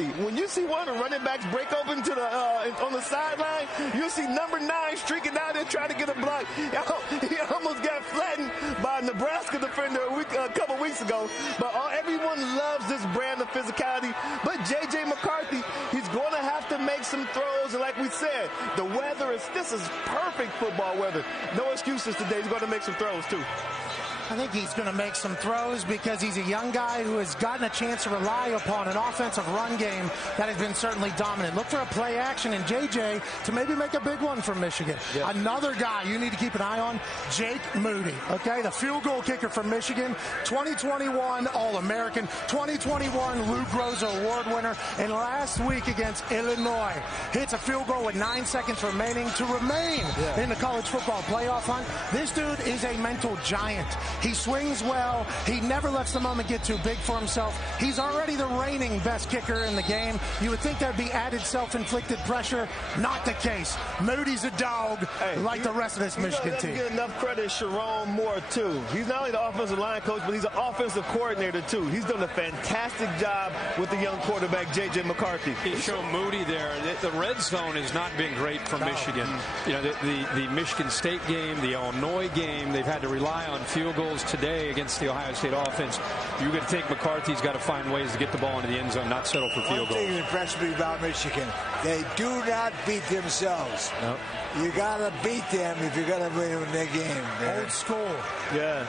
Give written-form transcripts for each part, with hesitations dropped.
McCarthy. When you see one of the running backs break open to the on the sideline, you'll see number 9 streaking down there trying to get a block. He almost got flattened by a Nebraska defender a couple weeks ago. But everyone loves this brand of physicality. But J.J. McCarthy, he's going to have to make some throws. And like we said, the weather this is perfect football weather. No excuses today. He's going to make some throws, too. I think he's going to make some throws because he's a young guy who has gotten a chance to rely upon an offensive run game that has been certainly dominant. Look for a play action in JJ to maybe make a big one for Michigan. Yep. Another guy you need to keep an eye on, Jake Moody, okay? The field goal kicker from Michigan, 2021 All-American, 2021 Lou Groza Award winner, and last week against Illinois hits a field goal with 9 seconds remaining to remain in the college football playoff hunt. This dude is a mental giant. He swings well. He never lets the moment get too big for himself. He's already the reigning best kicker in the game. You would think there'd be added self-inflicted pressure. Not the case. Moody's a dog like the rest of this Michigan team. Get enough credit Sharon Moore, too. He's not only the offensive line coach, but he's an offensive coordinator, too. He's done a fantastic job with the young quarterback, J.J. McCarthy. He showed Moody there. The red zone has not been great for Michigan. You know, the Michigan State game, the Illinois game, they've had to rely on field goals today against the Ohio State offense. You're going to think McCarthy's got to find ways to get the ball into the end zone, not settle for field goals. One thing that impressed me about Michigan, they do not beat themselves. Nope. You got to beat them if you're going to win their game. Man. Old school. Yeah.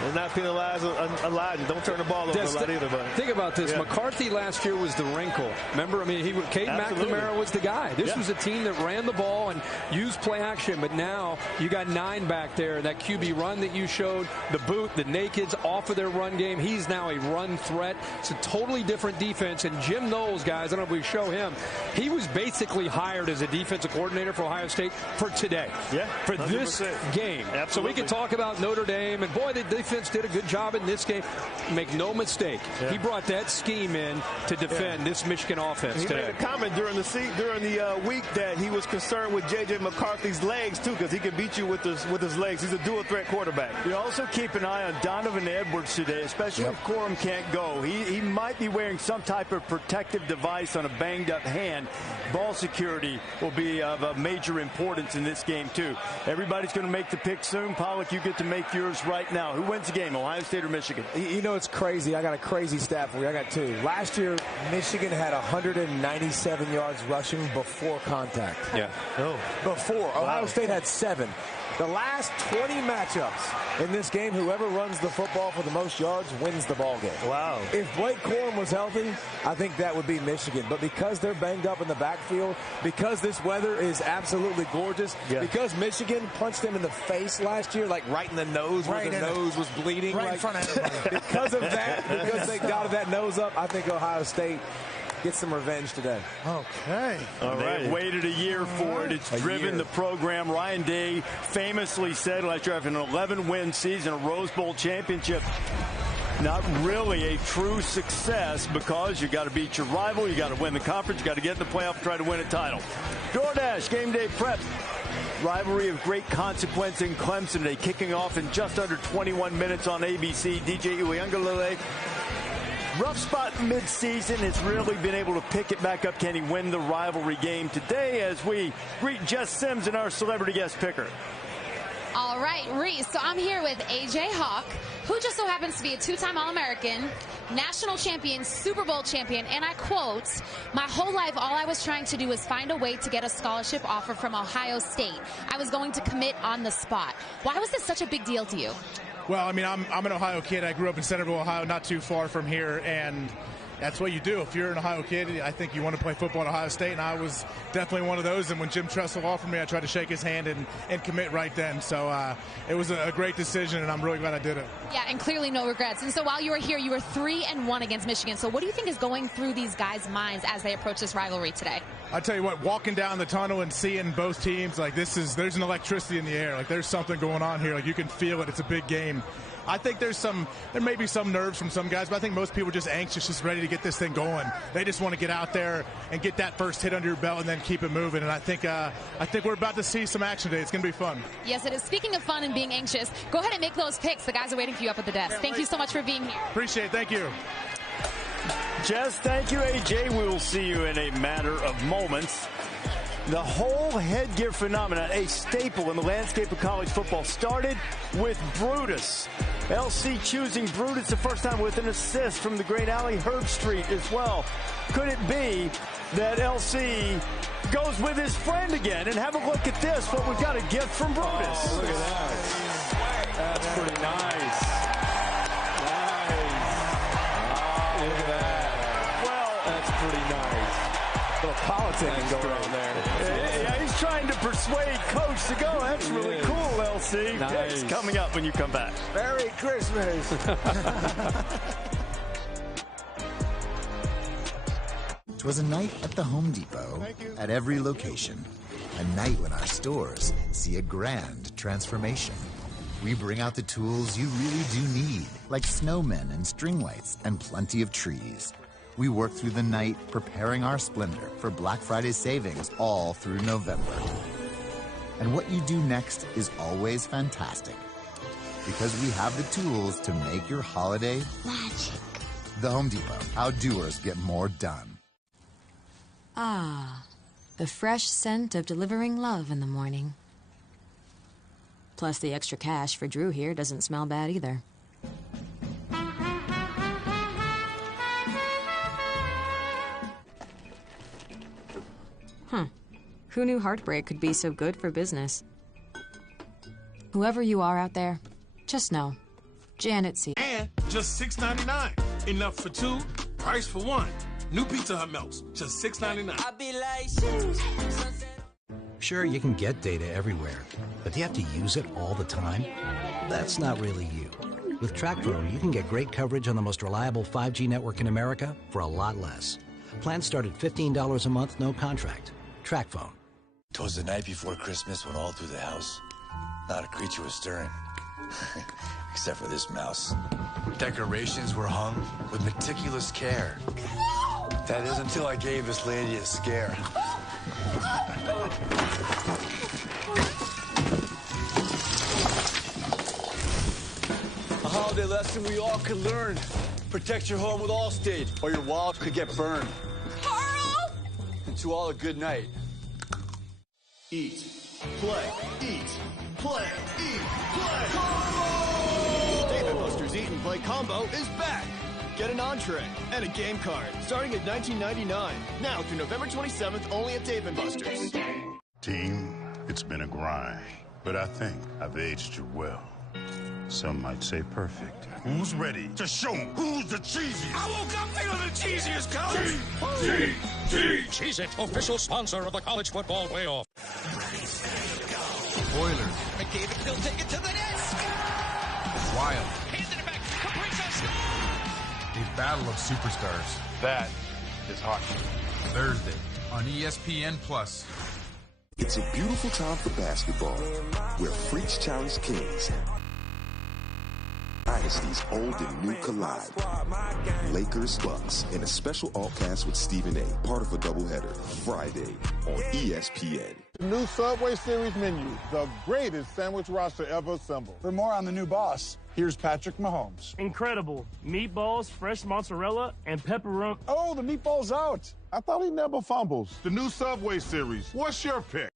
They're not penalized a lot. Don't turn the ball over a lot either. But think about this. McCarthy last year was the wrinkle. Remember? I mean, Cade McNamara was the guy. This was a team that ran the ball and used play action. But now you got 9 back there. That QB run that you showed, the boot, the nakeds off of their run game. He's now a run threat. It's a totally different defense. And Jim Knowles, guys, I don't know if we show him. He was basically hired as a defensive coordinator for Ohio State for today. Yeah. For 100%. This game. Absolutely. So we can talk about Notre Dame. And boy, the defense did a good job in this game. Make no mistake, he brought that scheme in to defend this Michigan offense today. He made a comment during the week that he was concerned with J.J. McCarthy's legs, too, because he can beat you with his legs. He's a dual-threat quarterback. You also keep an eye on Donovan Edwards today, especially if Corum can't go. He might be wearing some type of protective device on a banged-up hand. Ball security will be of a major importance in this game, too. Everybody's going to make the pick soon. Pollock, you get to make yours right now. Who wins the game, Ohio State or Michigan? You know, it's crazy. I got a crazy stat for you. I got 2. Last year, Michigan had 197 yards rushing before contact. Yeah. Before. Ohio State had 7. The last 20 matchups in this game, whoever runs the football for the most yards wins the ball game. Wow. If Blake Corum was healthy, I think that would be Michigan. But because they're banged up in the backfield, because this weather is absolutely gorgeous, because Michigan punched them in the face last year, like right in the nose where the nose was bleeding. Right in front of everybody. Because of that, because they got that nose up, I think Ohio State get some revenge today. Okay. All right. They waited a year for it. It's driven the program. Ryan Day famously said last year after an 11-win season, a Rose Bowl championship, not really a true success because you got to beat your rival, you got to win the conference, you got to get in the playoff and try to win a title. DoorDash Game Day Prep. Rivalry of great consequence in Clemson today, kicking off in just under 21 minutes on ABC. DJ Uiagalelei. Rough spot mid-season, has really been able to pick it back up. Can he win the rivalry game today as we greet Jess Sims and our celebrity guest picker? All right, Reese. So I'm here with A.J. Hawk, who just so happens to be a 2-time All-American, national champion, Super Bowl champion, and I quote, "My whole life, all I was trying to do was find a way to get a scholarship offer from Ohio State. I was going to commit on the spot." Why was this such a big deal to you? Well, I mean, I'm an Ohio kid. I grew up in Centerville, Ohio, not too far from here, and that's what you do. If you're an Ohio kid, I think you want to play football at Ohio State, and I was definitely one of those. And when Jim Tressel offered me, I tried to shake his hand and commit right then. So it was a great decision, and I'm really glad I did it. Yeah, and clearly no regrets. And so while you were here, you were 3-1 against Michigan. So what do you think is going through these guys' minds as they approach this rivalry today? I tell you what, walking down the tunnel and seeing both teams, like there's an electricity in the air. Like there's something going on here. Like you can feel it. It's a big game. I think there may be some nerves from some guys, but I think most people are just anxious, just ready to get this thing going. They just want to get out there and get that first hit under your belt and then keep it moving. And I think we're about to see some action today. It's going to be fun. Yes, it is. Speaking of fun and being anxious, go ahead and make those picks. The guys are waiting for you up at the desk. Thank you so much for being here. Appreciate it. Thank you. Jess, thank you. AJ, we will see you in a matter of moments. The whole headgear phenomenon, a staple in the landscape of college football, started with Brutus. LC choosing Brutus the first time with an assist from the great Allie Herbstreit as well. Could it be that LC goes with his friend again? And have a look at this, what we've got, a gift from Brutus. Oh, look at that. That's pretty nice. Look at that. Well, that's pretty nice. A little politicking going on there. Yeah, he's trying to persuade Coach to go. That's really cool, LC. Nice. It's coming up when you come back. Merry Christmas. It was a night at the Home Depot, at every location. A night when our stores see a grand transformation. We bring out the tools you really do need, like snowmen and string lights and plenty of trees. We work through the night preparing our splendor for Black Friday savings all through November. And what you do next is always fantastic, because we have the tools to make your holiday magic. The Home Depot, how doers get more done. Ah, the fresh scent of delivering love in the morning. Plus the extra cash for Drew here doesn't smell bad either. Who knew heartbreak could be so good for business? Whoever you are out there, just know, Janet C. And just $6.99. Enough for two, price for one. New Pizza Hut melts, just $6.99. Sure, you can get data everywhere, but do you have to use it all the time? That's not really you. With TracFone, you can get great coverage on the most reliable 5G network in America for a lot less. Plans start at $15 a month, no contract. TracFone. 'Twas the night before Christmas when all through the house, not a creature was stirring. Except for this mouse. Decorations were hung with meticulous care. That is until I gave this lady a scare. A holiday lesson we all could learn. Protect your home with Allstate, or your wallet could get burned. Carl! And to all a good night. Eat, play, eat, play, eat, play. Combo! Dave & Buster's Eat and Play Combo is back. Get an entree and a game card starting at $19.99. Now through November 27th, only at Dave & Buster's. Team, it's been a grind, but I think I've aged you well. Some might say perfect. Who's ready to show them who's the cheesiest? I woke up feeling the cheesiest, Coach. Cheez-It, official sponsor of the college football playoff. Oilers. McDavid will take it to the net. Wild. Hands in it back. Kaprizov scores. A battle of superstars. That is hockey. Thursday on ESPN+. It's a beautiful time for basketball, where freaks challenge kings. Dynasties old and new collide. Lakers, Bucks, in a special all-cast with Stephen A., part of a doubleheader, Friday on ESPN. New Subway Series menu, the greatest sandwich roster ever assembled. For more on the new boss, here's Patrick Mahomes. Incredible. Meatballs, fresh mozzarella, and pepperoni. Oh, the meatball's out. I thought he never fumbles. The new Subway Series. What's your pick?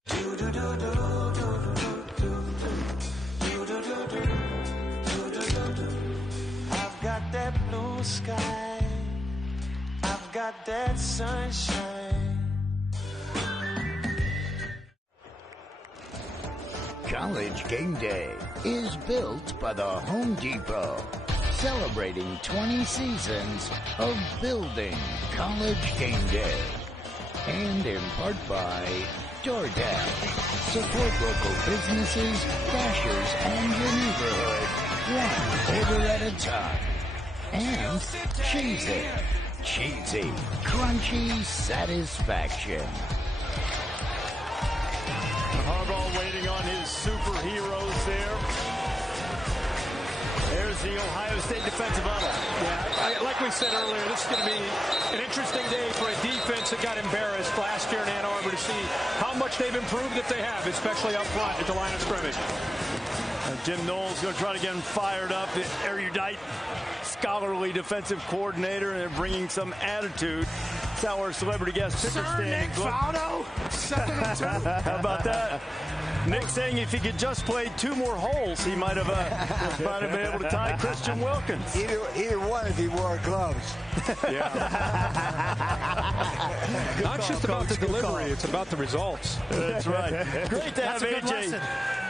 I've got that blue sky. I've got that sunshine. College Game Day is built by the Home Depot, celebrating 20 seasons of building College Game Day. And in part by DoorDash. Support local businesses, dashers, and your neighborhood, one order at a time. And Cheez-It. Cheesy, crunchy satisfaction. Harbaugh waiting on his superheroes there. There's the Ohio State defensive huddle. Yeah, like we said earlier, this is going to be an interesting day for a defense that got embarrassed last year in Ann Arbor to see how much they've improved if they have, especially up front at the line of scrimmage. Jim Knowles going to try to get him fired up. The erudite, scholarly defensive coordinator, and they're bringing some attitude. That's how our celebrity guest picker standing. How about that? Nick saying if he could just play 2 more holes, he might have been able to tie Christian Wilkins. Either one if he wore gloves. Yeah. Not just about the delivery, it's about the results. That's right. Great to have AJ.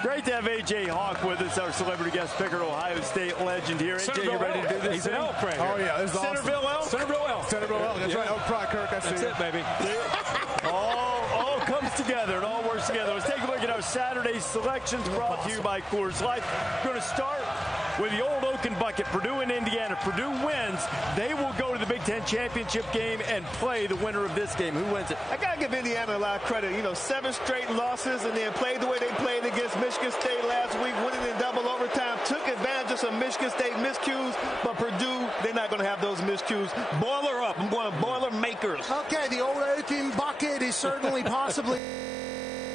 Great to have AJ Hawk with us, our celebrity guest picker, Ohio State legend here. AJ, you ready to do this? He's an elk right here. Oh, yeah. This is Centerville awesome. Elk? Centerville Elk. Centerville Elk. That's right. Elk Pride, Kirk. That's it, baby. All comes together. It all works together. Let's take a look at our Saturday selections brought to you by Coors Light. We're going to start with the old Oaken Bucket, Purdue and Indiana. Purdue wins. They will go to the Big Ten championship game and play the winner of this game. Who wins it? I got to give Indiana a lot of credit. 7 straight losses and then played the way they played against Michigan State last week, winning in double overtime, took advantage of some Michigan State miscues, but Purdue, they're not going to have those miscues. Boiler up. I'm going to boiler makers. Okay, the old Oaken Bucket is certainly possibly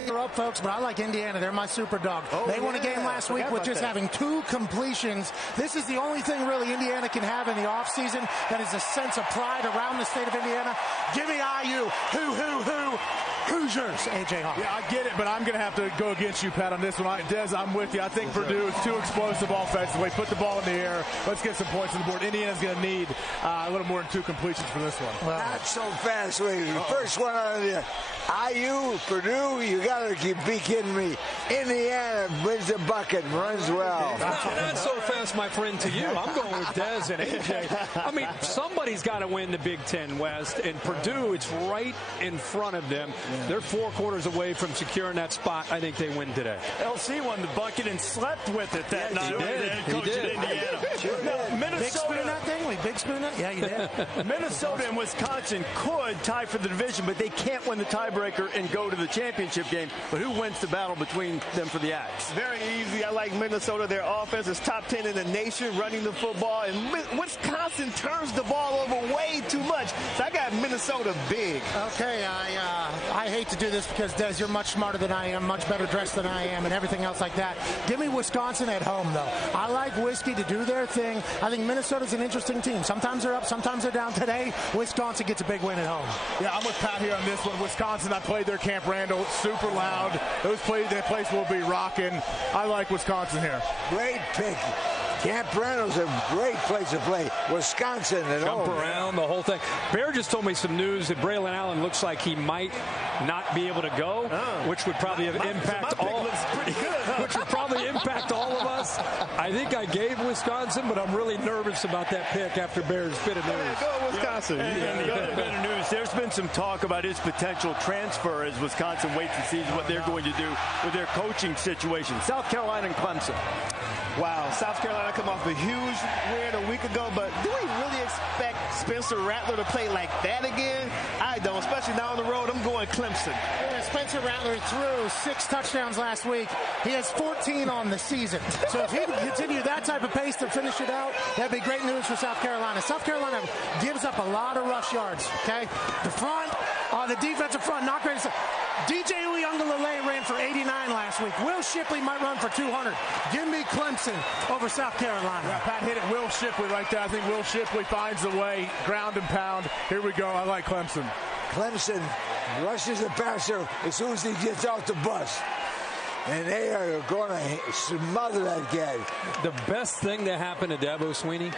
up, folks, but I like Indiana. They're my super dog. They won a game last week with just having 2 completions. This is the only thing really Indiana can have in the offseason that is a sense of pride around the state of Indiana. Give me IU. Hoosiers, AJ Hawk. Yeah, I get it, but I'm going to have to go against you, Pat, on this one. Des, I'm with you. I think Purdue is too explosive offensively. Put the ball in the air. Let's get some points on the board. Indiana's going to need a little more than 2 completions for this one. Well, not so fast. Wait, the first one out of there. IU, Purdue, you got to be kidding me. Indiana wins the bucket and runs well. Not so fast, my friend, to you. I'm going with Des and AJ. I mean, somebody's got to win the Big Ten West, and Purdue, it's right in front of them. They're 4 quarters away from securing that spot. I think they win today. LC won the bucket and slept with it that night. He did. Minnesota. Big spoon that thing? Big spoon that? Yeah, you did. Minnesota and Wisconsin could tie for the division, but they can't win the tiebreaker and go to the championship game. But who wins the battle between them for the Axe? Very easy. I like Minnesota. Their offense is top 10 in the nation running the football, and Wisconsin turns the ball over way too much. So I got Minnesota big. Okay, I hate to do this because, Des, you're much smarter than I am, much better dressed than I am, and everything else like that. Give me Wisconsin at home, though. I like Whiskey to do their thing. I think Minnesota's an interesting team. Sometimes they're up, sometimes they're down. Today, Wisconsin gets a big win at home. Yeah, I'm with Pat here on this one. Wisconsin, I played their Camp Randall. Super loud. That place will be rocking. I like Wisconsin here. Great pick. Camp Randall's a great place to play. Wisconsin at home. Jump around, the whole thing. Bear just told me some news that Braylon Allen looks like he might not be able to go, which would probably impact all. Which would probably impact all of us. I think I gave Wisconsin, but I'm really nervous about that pick after Bear's bit of news. Go Wisconsin. And the other bit of news, there's been some talk about his potential transfer as Wisconsin waits to see what they're going to do with their coaching situation. South Carolina and Clemson. Wow, South Carolina come off a huge win a week ago, but do we really expect Spencer Rattler to play like that again? I don't, especially now on the road. I'm going Clemson. Yeah, Spencer Rattler threw 6 touchdowns last week. He has 14 on the season. So if he can continue that type of pace to finish it out, that'd be great news for South Carolina. South Carolina gives up a lot of rush yards, okay? The front, the defensive front, not great. DJ Uyunglele ran for 89 last week. Will Shipley might run for 200. Give me Clemson over South Carolina. Yeah, Pat hit it. Will Shipley right there. I think Will Shipley finds a way. Ground and pound. Here we go. I like Clemson. Clemson rushes the passer as soon as he gets off the bus. And they are going to smother that guy. The best thing that happened to Dabo Swinney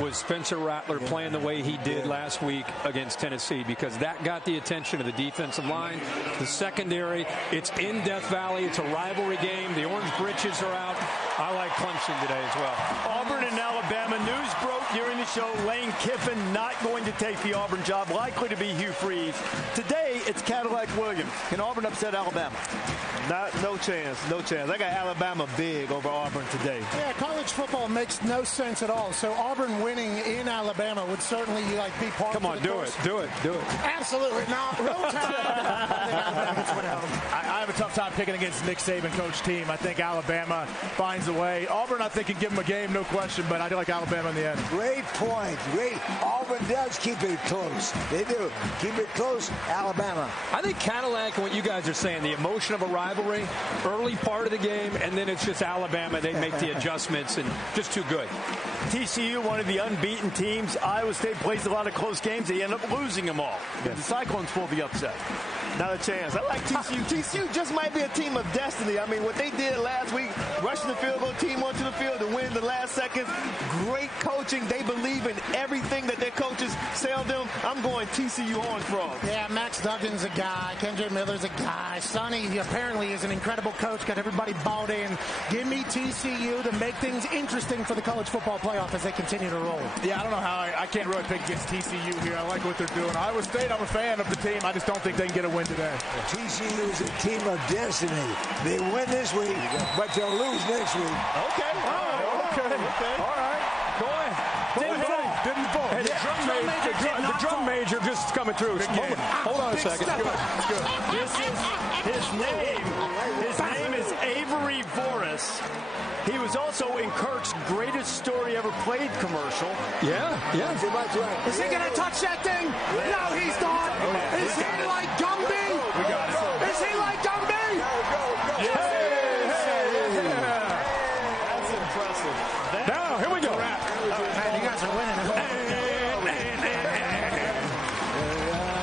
was Spencer Rattler playing the way he did last week against Tennessee, because that got the attention of the defensive line, the secondary. It's in Death Valley. It's a rivalry game. The Orange Britches are out. I like Clemson today as well. Auburn and Alabama. News broke during the show. Lane Kiffin not going to take the Auburn job. Likely to be Hugh Freeze. Today, it's Cadillac Williams. Can Auburn upset Alabama? No chance. No chance. I got Alabama big over Auburn today. Yeah, college football makes no sense at all. So Auburn winning in Alabama would certainly be part of it. Come on, do it. Absolutely not. Roll Tide. I have a tough time picking against Nick Saban coach team. I think Alabama finds a way. Auburn, I think, can give them a game, no question, but I do like Alabama in the end. Great point. Great. Auburn does keep it close. They do. Keep it close, Alabama. I think Cadillac and what you guys are saying, the emotion of a rivalry, rivalry, early part of the game, and then it's just Alabama. They make the adjustments and just too good. TCU, one of the unbeaten teams. Iowa State plays a lot of close games. They end up losing them all. Yeah. The Cyclones pull the upset. Not a chance. I like TCU. TCU just might be a team of destiny. I mean, what they did last week, rushing the field goal, team onto the field to win the last seconds. Great coaching. They believe in everything that their coaches say of them. I'm going TCU Horned Frogs. Yeah, Max Duggan's a guy. Kendrick Miller's a guy. Sonny, he apparently is an incredible coach. Got everybody bought in. Give me TCU to make things interesting for the college football playoff as they continue to roll. Yeah, I don't know how I can't really pick against TCU here. I like what they're doing. Iowa State, I'm a fan of the team. I just don't think they can get a win today. TCU is a team of destiny. They win this week, but they'll lose next week. Okay. Okay. All right. Go ahead. Didn't fall. Hey, the drum major just coming through. Hold on a second. Good. His name is Avery Voris. He was also in Kirk's Greatest Story Ever Played commercial. Yeah. Is he going to touch that thing? No, he's not. Is he like Gumby? Is he like Gumby? That's impressive. Now, here we go. Man, you guys are winning.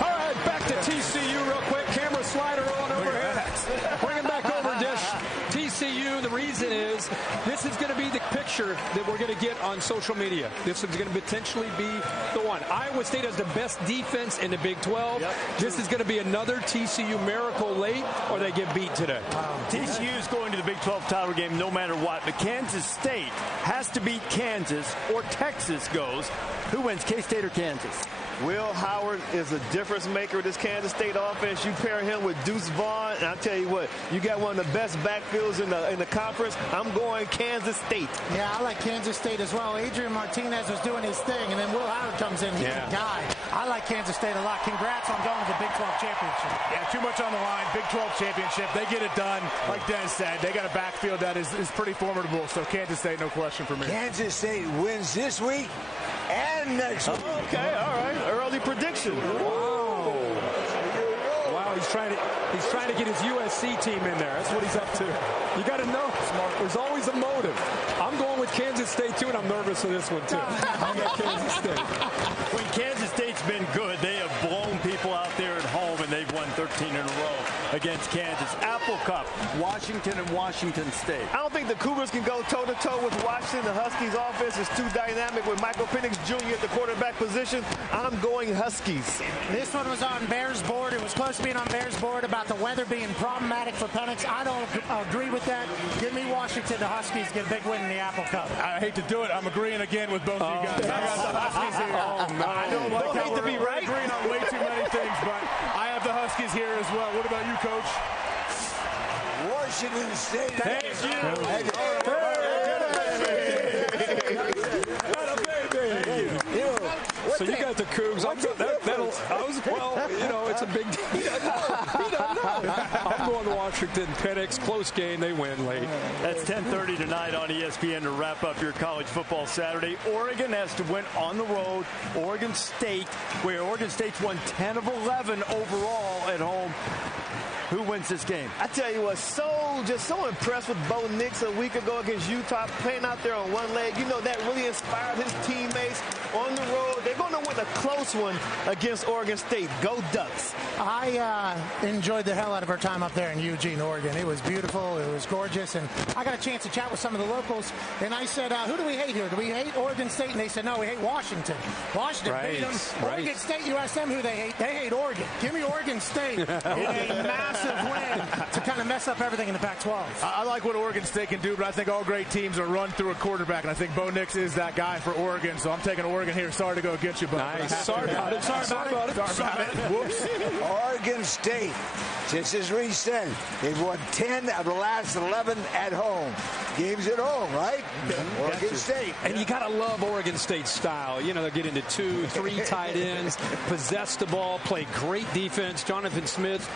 All right, back to TCU real quick. Camera slider on overhead. Bring him back over, Dish. TCU, the reason is this is going to be the picture that we're going to get on social media. This is going to potentially be the one. Iowa State has the best defense in the Big 12. Yep. This is going to be another TCU miracle late, or they get beat today. Wow. TCU is going to the Big 12 title game no matter what. But Kansas State has to beat Kansas, or Texas goes. Who wins, K-State or Kansas? Will Howard is a difference maker of this Kansas State offense. You pair him with Deuce Vaughn, and I tell you what, you got one of the best backfields in the conference. I'm going Kansas State. Yeah, I like Kansas State as well. Adrian Martinez was doing his thing, and then Will Howard comes in. He's a guy. I like Kansas State a lot. Congrats on going to the Big 12 championship. Yeah, too much on the line. Big 12 championship. They get it done. Like Dennis said, they got a backfield that is pretty formidable. So Kansas State, no question for me. Kansas State wins this week and next week. Okay, all right. Early prediction. Wow, he's trying to get his USC team in there. That's what he's up to. You got to know, there's always a motive. I'm going with Kansas State, too, and I'm nervous for this one, too. I got Kansas State. When Kansas State's been good, they have blown people out there at home, and they've won 13 in a row against Kansas. Apple Cup, Washington and Washington State. I don't think the Cougars can go toe-to-toe with Washington. The Huskies offense is too dynamic with Michael Penix Jr. at the quarterback position. I'm going Huskies. This one was on Bears' board. It was close to being on Bears' board about the weather being problematic for Penix. I don't agree with that. Give me Washington. The Huskies get a big win in the Apple Cup. I hate to do it. I'm agreeing again with both of you guys. I got the Huskies here. I don't like how we're agreeing on way too many things, but I have the Huskies here as well. What about you, Coach? Washington State. Thank you. So you got the Cougs. It's a big deal. He doesn't know. I'm going to Washington. Penix, close game. They win late. That's 10:30 tonight on ESPN to wrap up your college football Saturday. Oregon has to win on the road. Oregon State, where Oregon State's won 10 of 11 overall at home. Who wins this game? I tell you what, just so impressed with Bo Nix a week ago against Utah, playing out there on one leg. You know, that really inspired his teammates on the road. They're going to win a close one against Oregon State. Go Ducks. I enjoyed the hell out of our time up there in Eugene, Oregon. It was beautiful. It was gorgeous. And I got a chance to chat with some of the locals. And I said, who do we hate here? Do we hate Oregon State? And they said, no, we hate Washington. Washington beat them. Oregon State, you ask them who they hate. They hate Oregon. Give me Oregon State in a massive win to kind of mess up everything in the Pac-12. I like what Oregon State can do, but I think all great teams are run through a quarterback, and I think Bo Nix is that guy for Oregon, so I'm taking Oregon here. Sorry to go against you, but nice. Sorry about it. Whoops. Oregon State, since this reset, they've won 10 of the last 11 at home. Games at home, right? Oregon State. And you got to love Oregon State's style. You know, they'll get into 2, 3 tight ends, possess the ball, play great defense. Jonathan Smith,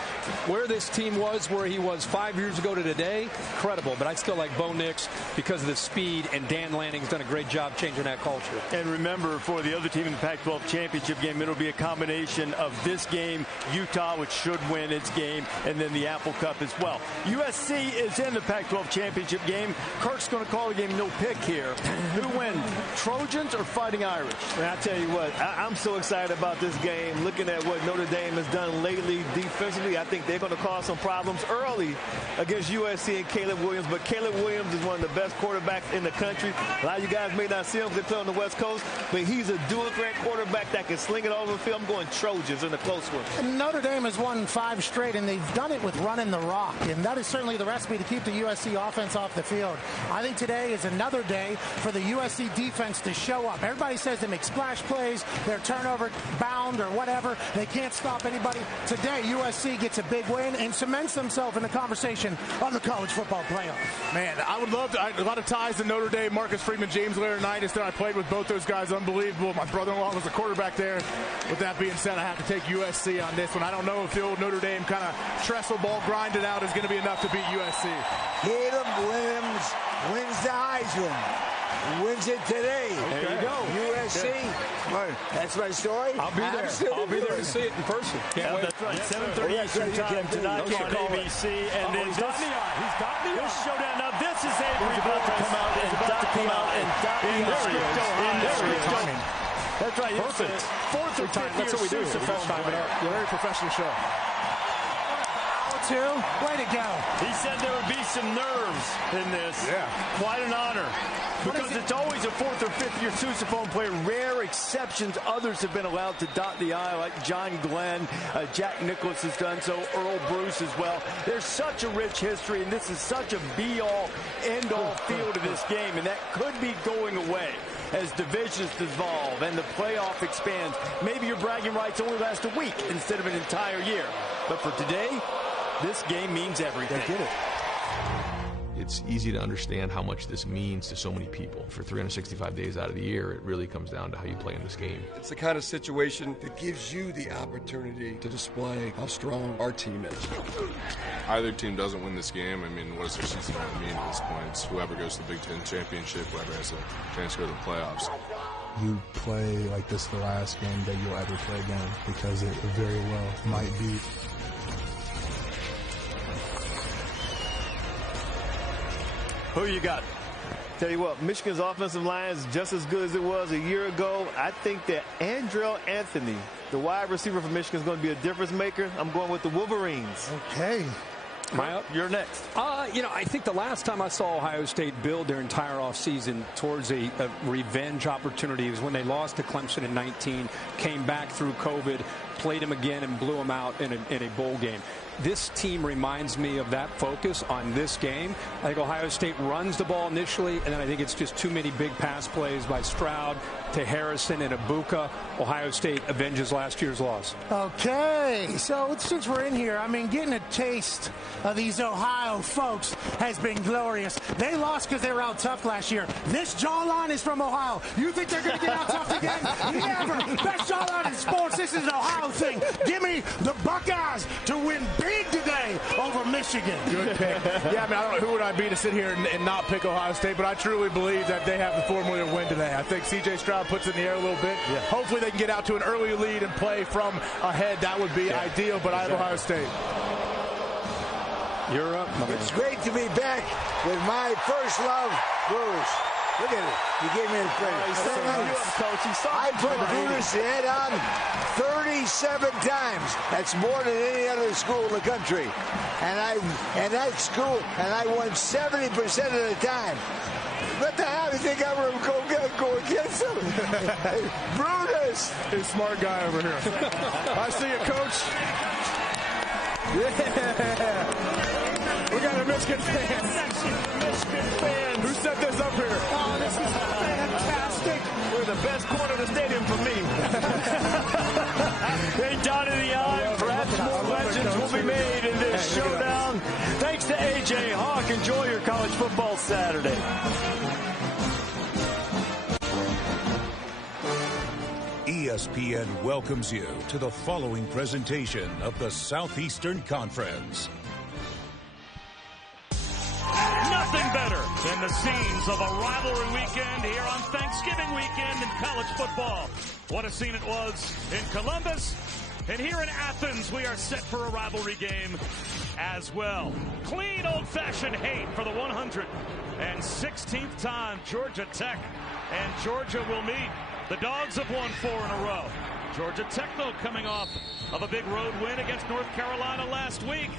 where this team was, where he was 5 years ago to today, incredible. But I still like Bo Nix because of the speed, and Dan Lanning's done a great job changing that culture. And remember, for the other team in the Pac-12 championship game, it'll be a combination of this game, Utah, which should win its game, and then the Apple Cup as well. USC is in the Pac-12 championship game. Kirk's going to call the game no pick here. Who wins, Trojans or Fighting Irish? Man, I tell you what, I'm so excited about this game. Looking at what Notre Dame has done lately defensively, I think they're going to cause some problems early against USC and Caleb Williams. But Caleb Williams is one of the best quarterbacks in the country. A lot of you guys may not see him because they play on the West Coast, but he's a dual-threat quarterback that can sling it all over the field. I'm going Trojans in a close one. And Notre Dame has won 5 straight, and they've done it with running the rock. And that is certainly the recipe to keep the USC offense off the field. I think today is another day for the USC defense to show up. Everybody says they make splash plays, they're turnover bound or whatever. They can't stop anybody. Today, USC gets a big win and cements themselves in the conversation on the college football playoff. Man, I would love to. A lot of ties to Notre Dame. Marcus Freeman, James Laurinaitis. I played with both those guys. Unbelievable. My brother-in-law was the quarterback there. With that being said, I have to take USC on this one. I don't know if the old Notre Dame kind of trestle ball grinded out is going to be enough to beat USC. Caleb Williams wins the Heisman. Wins it today. Okay. There you go. USC. That's my story. I'll be there. I'll be there to see it in person. Can't wait. That's right. 7:30 Eastern time tonight on ABC. And then he's got me on. He's got me on. This showdown. Now this is Avery about to come out and dot the I. That's right. Perfect. Fourth or fifth That's what we do. Sousaphone player. You're a very professional show. Way to go. He said there would be some nerves in this. Yeah. Quite an honor. Because it's always a fourth or fifth year sousaphone player. Rare exceptions. Others have been allowed to dot the I, like John Glenn. Jack Nicklaus has done so. Earl Bruce as well. There's such a rich history, and this is such a be-all, end-all feel to this game, and that could be going away as divisions dissolve and the playoff expands. Maybe your bragging rights only last a week instead of an entire year. But for today, this game means everything. I get it. It's easy to understand how much this means to so many people. For 365 days out of the year, it really comes down to how you play in this game. It's the kind of situation that gives you the opportunity to display how strong our team is. Either team doesn't win this game, I mean, what does their season really mean at this point? It's whoever goes to the Big Ten championship, whoever has a chance to go to the playoffs. You play like this the last game that you'll ever play again, because it very well might be. Who you got? Tell you what, Michigan's offensive line is just as good as it was a year ago. I think that Andrell Anthony, the wide receiver for Michigan, is going to be a difference maker. I'm going with the Wolverines. Okay. Am I up? You're next. I think the last time I saw Ohio State build their entire offseason towards a revenge opportunity was when they lost to Clemson in 19, came back through COVID, played them again, and blew them out in a bowl game. This team reminds me of that focus on this game. I think Ohio State runs the ball initially, and then I think it's just too many big pass plays by Stroud to Harrison and Ibuka. Ohio State avenges last year's loss. Okay, so since we're in here, I mean, getting a taste of these Ohio folks has been glorious. They lost because they were out tough last year. This jawline is from Ohio. You think they're going to get out tough again? Never. Best jawline in sports. This is an Ohio thing. Give me the Buckeyes to win big today over Michigan. Good pick. Yeah, I mean, I don't know who would I be to sit here and not pick Ohio State, but I truly believe that they have the formula to win today. I think C.J. Stroud puts it in the air a little bit. Yeah. Hopefully they can get out to an early lead and play from ahead. That would be ideal, but I have Ohio State. You're up, my man. It's great to be back with my first love, Bruce. Look at it. You gave me the credit. I put Bruce head on 37 times. That's more than any other school in the country. And I won 70% of the time. What the hell do you think I'm going to go against him? Brutus! He's a smart guy over here. I see you, Coach. Yeah. We got a Michigan fan. Michigan fans. Who set this up here? Oh, this is fantastic. We're the best corner of the stadium for me. They dotted the I. Perhaps more legends will be made in this showdown. Thanks to A.J. Hawk. Enjoy your college football Saturday. ESPN welcomes you to the following presentation of the Southeastern Conference. Nothing better than the scenes of a rivalry weekend here on Thanksgiving weekend in college football. What a scene it was in Columbus. And here in Athens, we are set for a rivalry game as well. Clean old-fashioned hate for the 116th time. Georgia Tech and Georgia will meet. The Dogs have won 4 in a row. Georgia Tech, though, coming off of a big road win against North Carolina last week.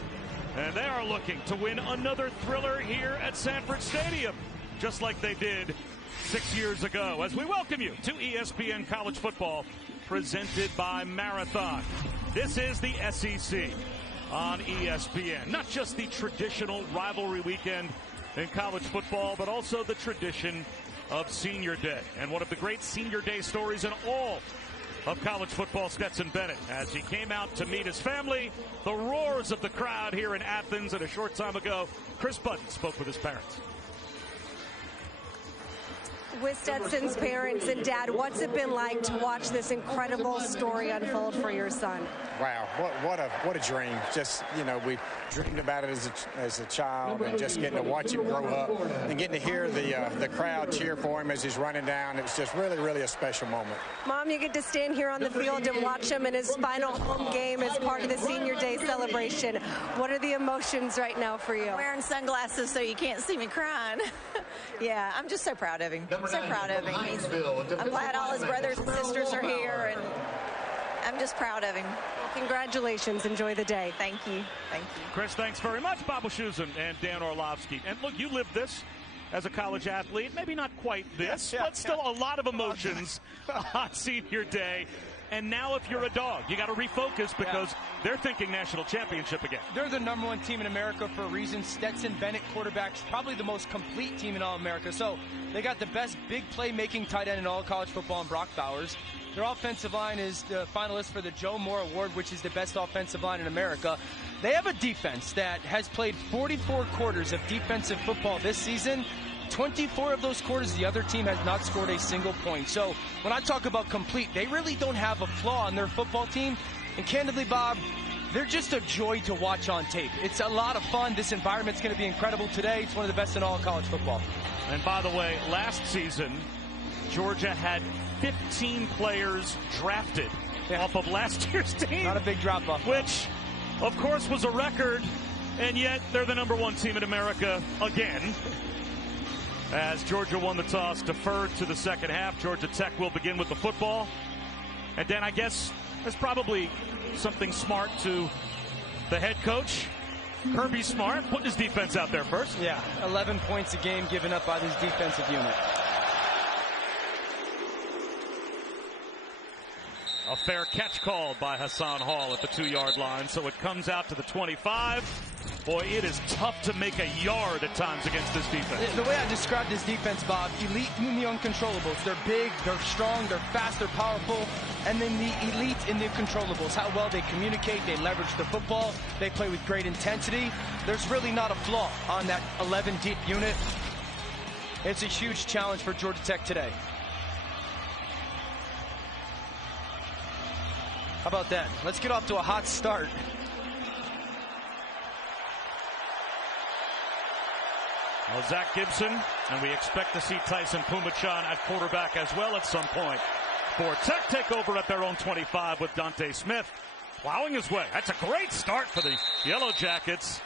And they are looking to win another thriller here at Sanford Stadium, just like they did 6 years ago. As we welcome you to ESPN College Football, presented by Marathon. This is the SEC on ESPN. Not just the traditional rivalry weekend in college football, but also the tradition of Senior Day. And one of the great Senior Day stories in all of college football, Stetson Bennett, as he came out to meet his family, the roars of the crowd here in Athens. And a short time ago, Chris Button spoke with his parents. With Stetson's parents and Dad, what's it been like to watch this incredible story unfold for your son? Wow, what a dream. Just, you know, we dreamed about it as a child, and just getting to watch him grow up and getting to hear the crowd cheer for him as he's running down. It was just really, really a special moment. Mom, you get to stand here on the field and watch him in his final home game as part of the Senior Day celebration. What are the emotions right now for you? I'm wearing sunglasses so you can't see me crying. Yeah, I'm just so proud of him. So proud of him. I'm glad all his brothers and sisters are here, and I'm just proud of him. Congratulations. Enjoy the day. Thank you. Thank you. Chris, thanks very much. Bob Wischusen and Dan Orlovsky. And look, you lived this as a college athlete. Maybe not quite this, but still a lot of emotions on Senior Day. And now if you're a dog, you got to refocus because they're thinking national championship again. They're the #1 team in America for a reason. Stetson Bennett, quarterback's probably the most complete team in all America. So they got the best big play-making tight end in all college football in Brock Bowers. Their offensive line is the finalist for the Joe Moore Award, which is the best offensive line in America. They have a defense that has played 44 quarters of defensive football this season. 24 of those quarters, the other team has not scored a single point. So when I talk about complete, they really don't have a flaw on their football team. And candidly, Bob, they're just a joy to watch on tape. It's a lot of fun. This environment's going to be incredible today. It's one of the best in all of college football. And by the way, last season, Georgia had 15 players drafted off of last year's team. Not a big drop-off. Which, of course, was a record. And yet they're the #1 team in America again. As Georgia won the toss, deferred to the second half. Georgia Tech will begin with the football. And then I guess there's probably something smart to the head coach, Kirby Smart, putting his defense out there first. Yeah, 11 points a game given up by this defensive unit. A fair catch called by Hassan Hall at the 2-yard line. So it comes out to the 25. Boy, it is tough to make a yard at times against this defense. The way I describe this defense, Bob, elite in the uncontrollables. They're big, they're strong, they're fast, they're powerful. And then the elite in the controllables. How well they communicate, they leverage the football, they play with great intensity. There's really not a flaw on that 11-deep unit. It's a huge challenge for Georgia Tech today. How about that? Let's get off to a hot start. Well, Zach Gibson, and we expect to see Tyson Pumachan at quarterback as well at some point. For Tech, take over at their own 25 with Dante Smith plowing his way. That's a great start for the Yellow Jackets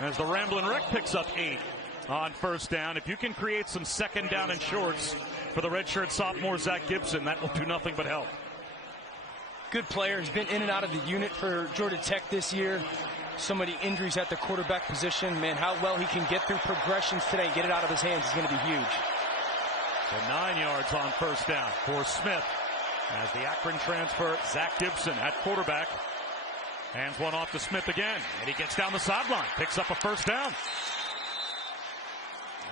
as the Ramblin' Wreck picks up 8 on first down. If you can create some second down and shorts for the redshirt sophomore Zach Gibson, that will do nothing but help. Good player. He's been in and out of the unit for Georgia Tech this year. So many injuries at the quarterback position. Man, how well he can get through progressions today and get it out of his hands is going to be huge. So 9 yards on first down for Smith. As the Akron transfer, Zach Gibson at quarterback. Hands one off to Smith again. And he gets down the sideline. Picks up a first down.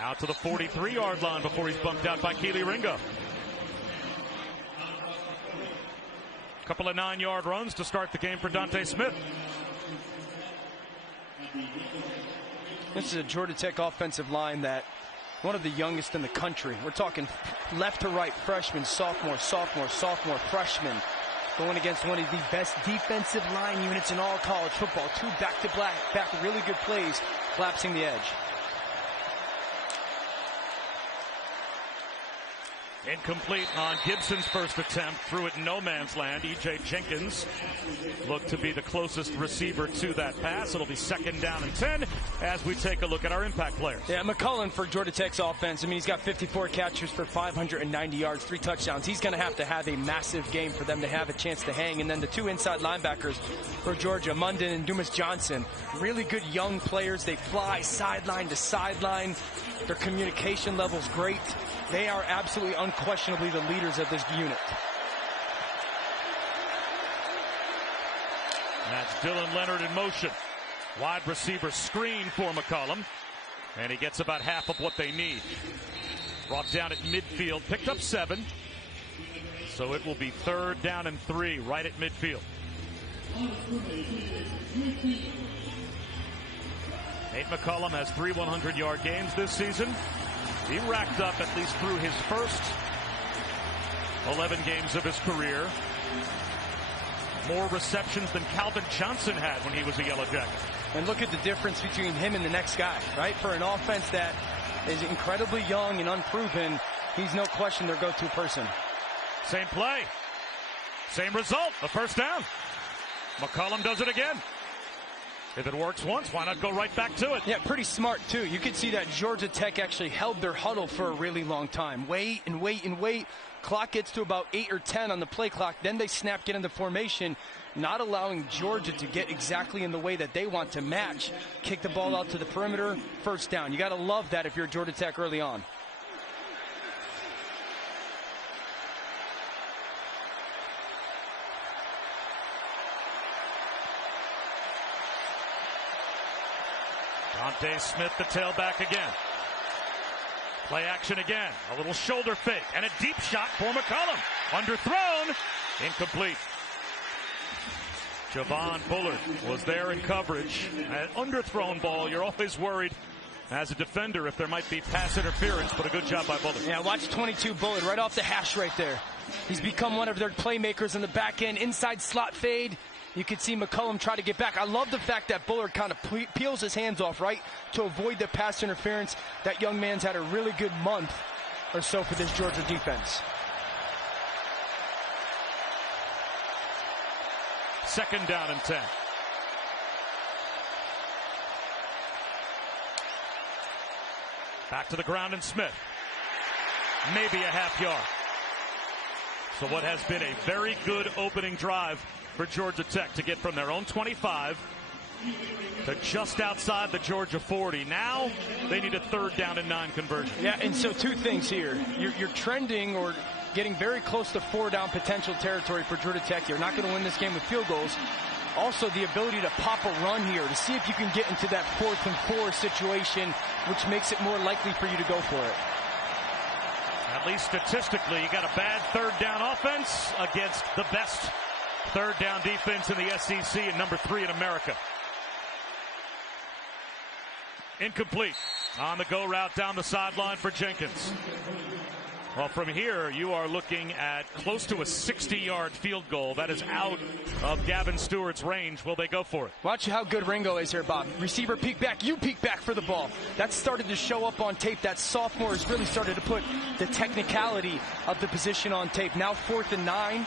Out to the 43-yard line before he's bumped out by Keely Ringo. Couple of 9-yard runs to start the game for Dante Smith. This is a Georgia Tech offensive line that one of the youngest in the country. We're talking left to right, freshman, sophomore, freshman, going against one of the best defensive line units in all college football. 2 back-to-back really good plays, collapsing the edge. Incomplete on Gibson's first attempt. Threw it in no man's land. E.J. Jenkins looked to be the closest receiver to that pass. It'll be 2nd down and 10 as we take a look at our impact players. Yeah, McCullen for Georgia Tech's offense. I mean, he's got 54 catches for 590 yards, 3 touchdowns. He's going to have a massive game for them to have a chance to hang. And then the 2 inside linebackers for Georgia, Munden and Dumas Johnson. Really good young players. They fly sideline to sideline. Their communication level's great. They are absolutely unquestionably the leaders of this unit. That's Dylan Leonard in motion. Wide receiver screen for McCollum. And he gets about half of what they need. Brought down at midfield. Picked up 7. So it will be 3rd down and 3 right at midfield. Nate McCollum has 3 100-yard games this season. He racked up, at least through his first 11 games of his career, more receptions than Calvin Johnson had when he was a Yellow Jacket. And look at the difference between him and the next guy, right? For an offense that is incredibly young and unproven, he's no question their go-to person. Same play. Same result. A 1st down. McCollum does it again. If it works once, why not go right back to it? Yeah, pretty smart, too. You could see that Georgia Tech actually held their huddle for a really long time. Wait and wait and wait. Clock gets to about 8 or 10 on the play clock. Then they snap, get into formation, not allowing Georgia to get exactly in the way that they want to match. Kick the ball out to the perimeter, 1st down. You got to love that if you're Georgia Tech early on. Dante Smith, the tailback again. Play action again. A little shoulder fake and a deep shot for McCollum. Underthrown. Incomplete. Javon Bullard was there in coverage. An underthrown ball. You're always worried as a defender if there might be pass interference, but a good job by Bullard. Yeah, watch 22 Bullard right off the hash right there. He's become one of their playmakers in the back end. Inside slot fade. You can see McCollum try to get back. I love the fact that Bullard kind of peels his hands off, right, to avoid the pass interference. That young man's had a really good month or so for this Georgia defense. 2nd down and 10. Back to the ground and Smith. Maybe a half yard. So what has been a very good opening drive for Georgia Tech to get from their own 25 to just outside the Georgia 40. Now they need a 3rd down and 9 conversion. Yeah, and so 2 things here. You're trending or getting very close to 4-down potential territory for Georgia Tech. You're not going to win this game with field goals. Also, the ability to pop a run here to see if you can get into that 4th and 4 situation, which makes it more likely for you to go for it. At least statistically, you got a bad 3rd down offense against the best 3rd down defense in the SEC and number 3 in America. Incomplete on the go route down the sideline for Jenkins. Well, from here, you are looking at close to a 60-yard field goal. That is out of Gavin Stewart's range. Will they go for it? Watch how good Ringo is here, Bob. Receiver peek back, you peek back for the ball. That started to show up on tape. That sophomore has really started to put the technicality of the position on tape. Now 4th and 9.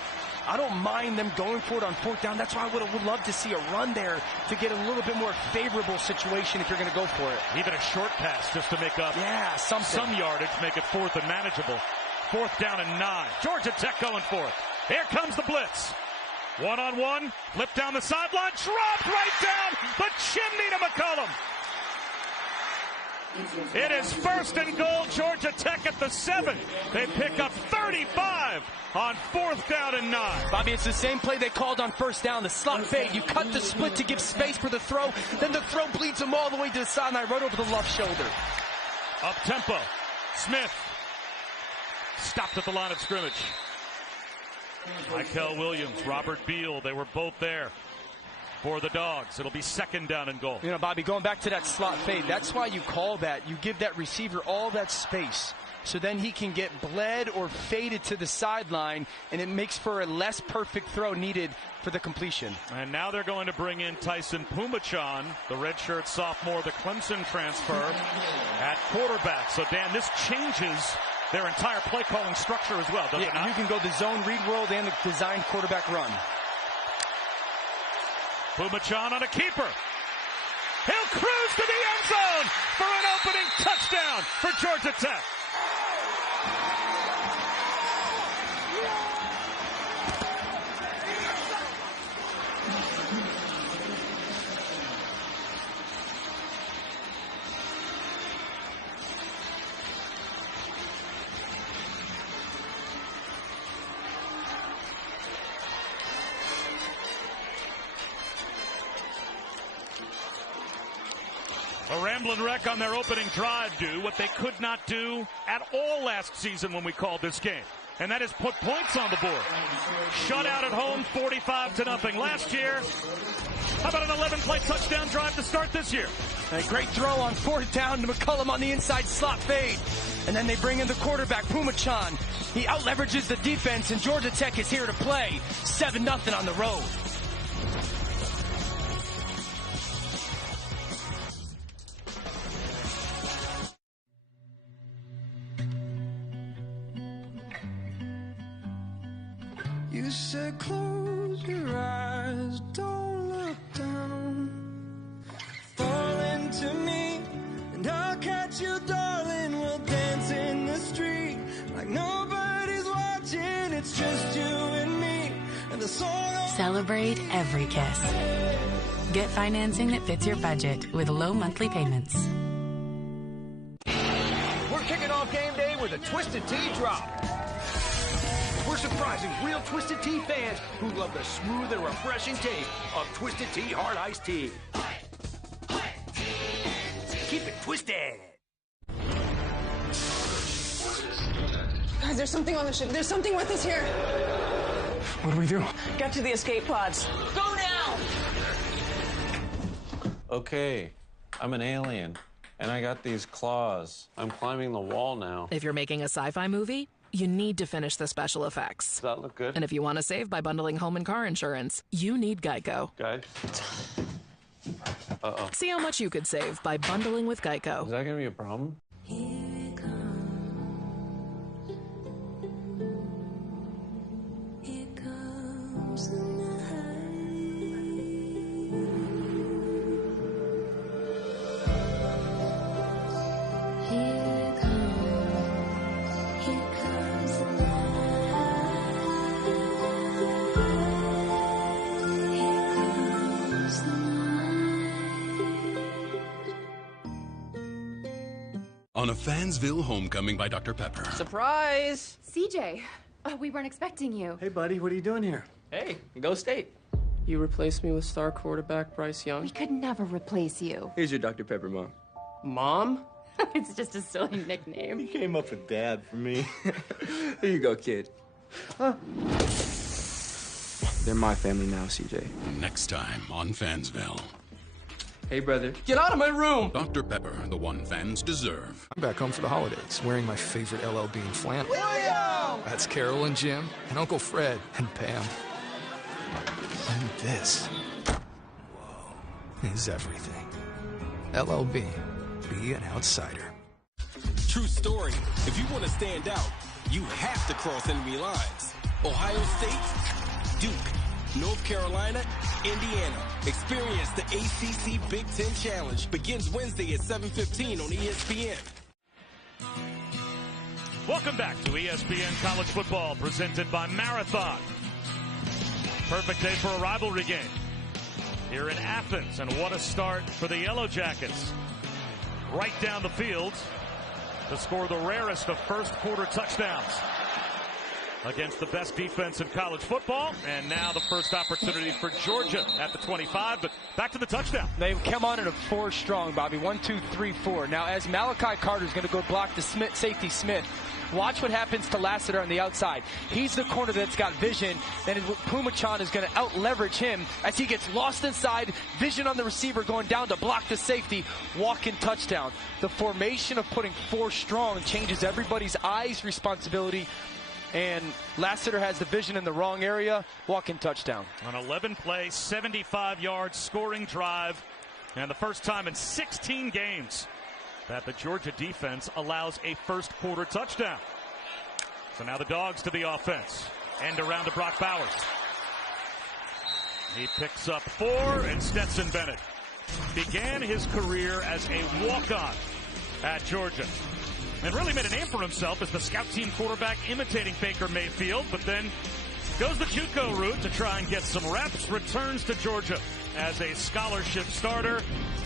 I don't mind them going for it on 4th down. That's why I would love to see a run there to get a little bit more favorable situation if you're going to go for it. Even a short pass just to make up some yardage, make it 4th and manageable. 4th down and 9. Georgia Tech going for it. Here comes the blitz. One-on-one, flip down the sideline, dropped right down the chimney to McCollum. It is 1st and goal, Georgia Tech at the 7. They pick up 35 on 4th down and 9. Bobby, it's the same play they called on 1st down, the slot fade. You cut the split to give space for the throw, then the throw bleeds them all the way to the sideline, right over the left shoulder. Up tempo, Smith stopped at the line of scrimmage. Michael Williams, Robert Beal, they were both there for the Dogs. It'll be 2nd down and goal. You know, Bobby, going back to that slot fade, that's why you call that. You give that receiver all that space so then he can get bled or faded to the sideline, and it makes for a less perfect throw needed for the completion. And now they're going to bring in Tyson Pumachan, the redshirt sophomore, the Clemson transfer, at quarterback. So, Dan, this changes their entire play calling structure as well, doesn't it not? You can go the zone read world and the designed quarterback run. Pumachan on a keeper. He'll cruise to the end zone for an opening touchdown for Georgia Tech. A rambling wreck on their opening drive do what they could not do at all last season when we called this game, and that is put points on the board. Shut out at home 45-0 last year. How about an 11-play touchdown drive to start this year? A great throw on 4th down to McCullum on the inside slot fade. And then they bring in the quarterback, Pumachan. He out-leverages the defense, and Georgia Tech is here to play. 7-0 on the road. You said close your eyes, don't look down. Fall into me, and I'll catch you, darling. We'll dance in the street like nobody's watching. It's just you and me, and the song. Celebrate every kiss. Get financing that fits your budget with low monthly payments. We're kicking off game day with a Twisted Tea drop. We're surprising real Twisted Tea fans who love the smooth and refreshing taste of Twisted Tea Hard Iced Tea. Keep it twisted. Guys, there's something on the ship. There's something with us here. What do we do? Get to the escape pods. Go now! Okay, I'm an alien, and I got these claws. I'm climbing the wall now. If you're making a sci-fi movie, you need to finish the special effects. Does that look good? And if you want to save by bundling home and car insurance, you need Geico. Guys? Uh-oh. See how much you could save by bundling with Geico. Is that going to be a problem? On a Fansville homecoming by Dr. Pepper. Surprise! CJ, we weren't expecting you. Hey, buddy, what are you doing here? Hey, go State. You replaced me with star quarterback Bryce Young? We could never replace you. Here's your Dr. Pepper mom. Mom? It's just a silly nickname. You came up with Dad for me. Here you go, kid. Huh. They're my family now, CJ. Next time on Fansville. Hey, brother. Get out of my room! Dr. Pepper, the one fans deserve. I'm back home for the holidays, wearing my favorite LL Bean flannel. William! That's Carol and Jim, and Uncle Fred, and Pam. And this, whoa, is everything. LL Bean, be an outsider. True story. If you want to stand out, you have to cross enemy lines. Ohio State, Duke, North Carolina, Indiana. Experience the ACC Big Ten Challenge. Begins Wednesday at 7:15 on ESPN. Welcome back to ESPN College Football, presented by Marathon. Perfect day for a rivalry game here in Athens, and what a start for the Yellow Jackets. Right down the field to score the rarest of first quarter touchdowns against the best defense in college football. And now the first opportunity for Georgia at the 25, but back to the touchdown. They come on in a 4 strong, Bobby. 1, 2, 3, 4. Now, as Malachi Carter's going to go block the safety Smith, watch what happens to Lassiter on the outside. He's the corner that's got vision, and Pumachan is going to out-leverage him as he gets lost inside. Vision on the receiver going down to block the safety. Walk-in touchdown. The formation of putting 4 strong changes everybody's eyes responsibility, and Lassiter has the vision in the wrong area. Walk-in touchdown. An 11-play, 75-yard scoring drive, and the first time in 16 games that the Georgia defense allows a first quarter touchdown. So now the Dogs to the offense. End around to Brock Bowers. He picks up 4, and Stetson Bennett began his career as a walk-on at Georgia and really made a name for himself as the scout team quarterback imitating Baker Mayfield, but then goes the JUCO route to try and get some reps, returns to Georgia as a scholarship starter,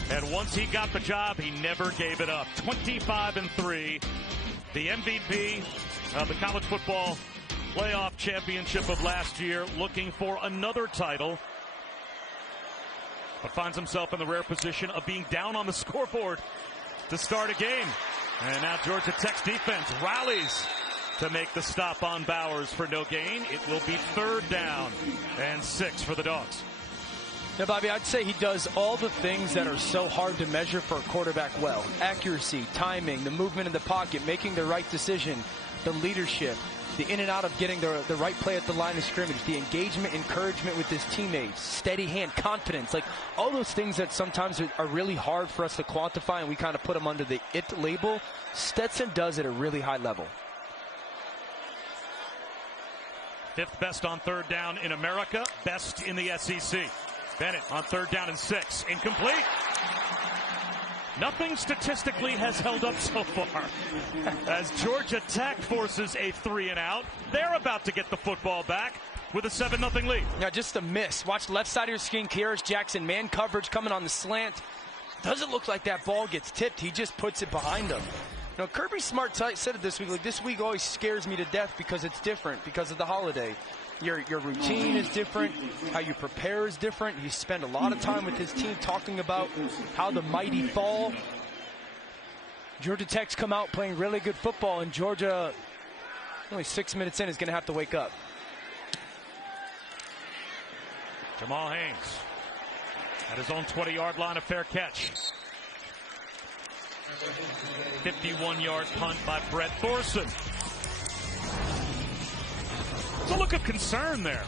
and once he got the job, he never gave it up. 25-3, the MVP of the college football playoff championship of last year, looking for another title, but finds himself in the rare position of being down on the scoreboard to start a game. And now Georgia Tech's defense rallies to make the stop on Bowers for no gain. It will be 3rd down and 6 for the Dogs. Now, Bobby, I'd say he does all the things that are so hard to measure for a quarterback well. Accuracy, timing, the movement in the pocket, making the right decision, the leadership, the in and out of getting the right play at the line of scrimmage, the engagement, encouragement with his teammates, steady hand, confidence, like all those things that sometimes are really hard for us to quantify, and we kind of put them under the it label. Stetson does at a really high level. 5th best on 3rd down in America, best in the SEC. Bennett on 3rd down and 6, incomplete. Nothing statistically has held up so far as Georgia Tech forces a 3-and-out. They're about to get the football back with a 7-0 lead. Now just a miss. Watch left side of your screen. Kearis Jackson, man coverage coming on the slant. Doesn't look like that ball gets tipped. He just puts it behind him. Now Kirby Smart said it this week. Like, this week always scares me to death because it's different because of the holiday. Your routine is different. How you prepare is different. You spend a lot of time with his team talking about how the mighty fall. Georgia Tech's come out playing really good football, and Georgia, only 6 minutes in, is going to have to wake up. Jamal Haynes at his own 20-yard line, a fair catch. 51-yard punt by Brett Thorson. It's a look of concern there.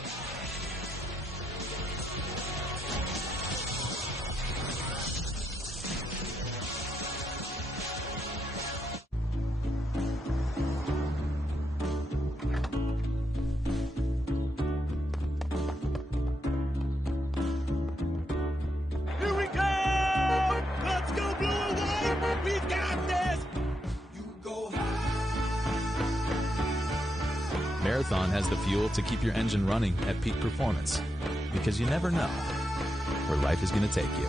Here we go! Let's go blue and white! We've got this! You go Marathon has the fuel to keep your engine running at peak performance, because you never know where life is going to take you.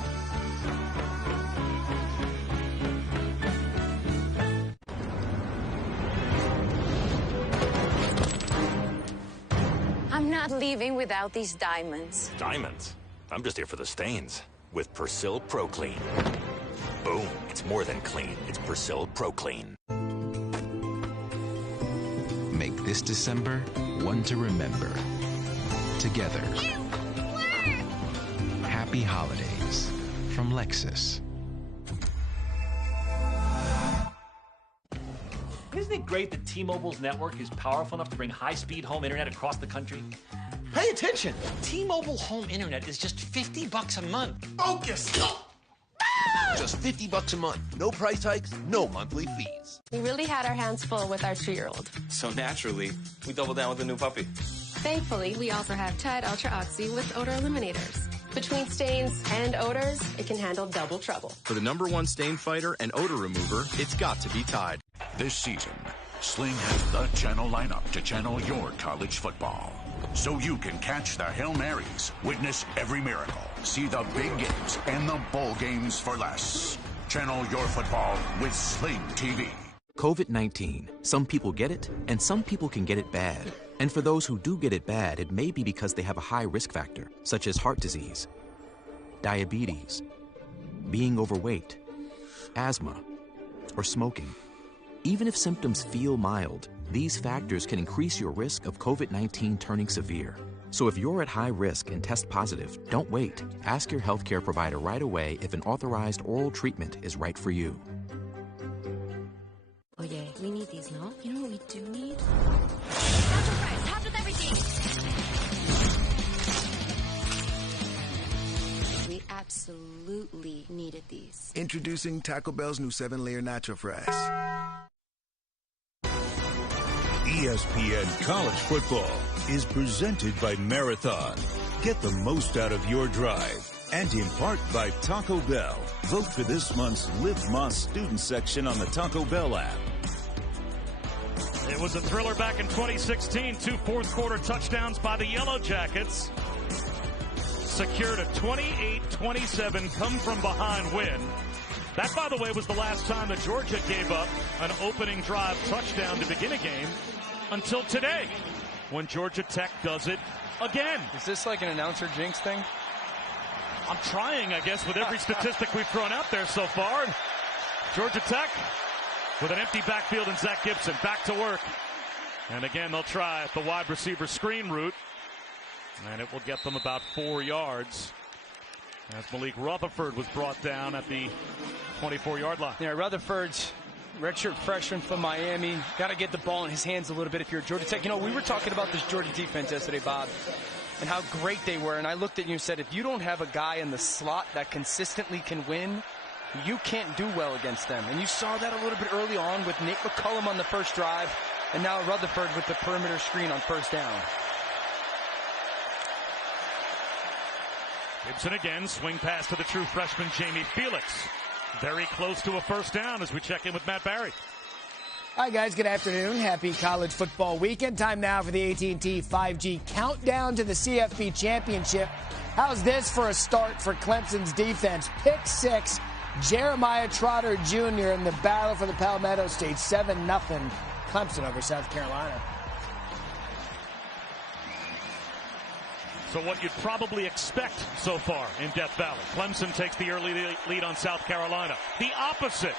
I'm not leaving without these diamonds. Diamonds? I'm just here for the stains. With Persil Pro Clean. Boom. It's more than clean. It's Persil Pro Clean. Make this December one to remember. Together. Happy holidays from Lexus. Isn't it great that T-Mobile's network is powerful enough to bring high-speed home internet across the country? Pay attention. T-Mobile home internet is just $50 a month. Focus. Just $50 a month. No price hikes, no monthly fees. We really had our hands full with our 2-year-old. So naturally, we doubled down with a new puppy. Thankfully, we also have Tide Ultra Oxy with odor eliminators. Between stains and odors, it can handle double trouble. For the #1 stain fighter and odor remover, it's got to be Tide. This season, Sling has the channel lineup to channel your college football. So you can catch the Hail Marys, witness every miracle, see the big games and the bowl games for less. Channel your football with Sling TV. COVID-19. Some people get it, and some people can get it bad. And for those who do get it bad, it may be because they have a high risk factor, such as heart disease, diabetes, being overweight, asthma, or smoking. Even if symptoms feel mild, these factors can increase your risk of COVID-19 turning severe. So if you're at high risk and test positive, don't wait. Ask your healthcare provider right away if an authorized oral treatment is right for you. Oh yeah, we need these, no? You know what we do need? Natural price, half with everything. We absolutely needed these. Introducing Taco Bell's new 7-layer Nacho Fries. ESPN College Football is presented by Marathon. Get the most out of your drive. And in part by Taco Bell. Vote for this month's Live Moss student section on the Taco Bell app. It was a thriller back in 2016. 2 fourth-quarter touchdowns by the Yellow Jackets secured a 28-27 come-from-behind win. That, by the way, was the last time that Georgia gave up an opening drive touchdown to begin a game until today, when Georgia Tech does it again. Is this like an announcer jinx thing? I'm trying, I guess, with every statistic we've thrown out there so far. And Georgia Tech with an empty backfield and Zach Gibson back to work. And again, they'll try the wide receiver screen route. And it will get them about 4 yards as Malik Rutherford was brought down at the 24-yard line. Yeah, Rutherford's redshirt freshman from Miami. Got to get the ball in his hands a little bit if you're Georgia Tech. You know, we were talking about this Georgia defense yesterday, Bob, and how great they were. And I looked at you and said, if you don't have a guy in the slot that consistently can win, you can't do well against them. And you saw that a little bit early on with Nate McCullum on the first drive, and now Rutherford with the perimeter screen on first down. Gibson again, swing pass to the true freshman Jamie Felix. Very close to a first down as we check in with Matt Barry. Hi, guys. Good afternoon. Happy college football weekend. Time now for the AT&T 5G countdown to the CFP championship. How's this for a start for Clemson's defense? Pick 6, Jeremiah Trotter Jr. in the battle for the Palmetto State. 7-0 Clemson over South Carolina. So what you'd probably expect so far in Death Valley. Clemson takes the early lead on South Carolina. The opposite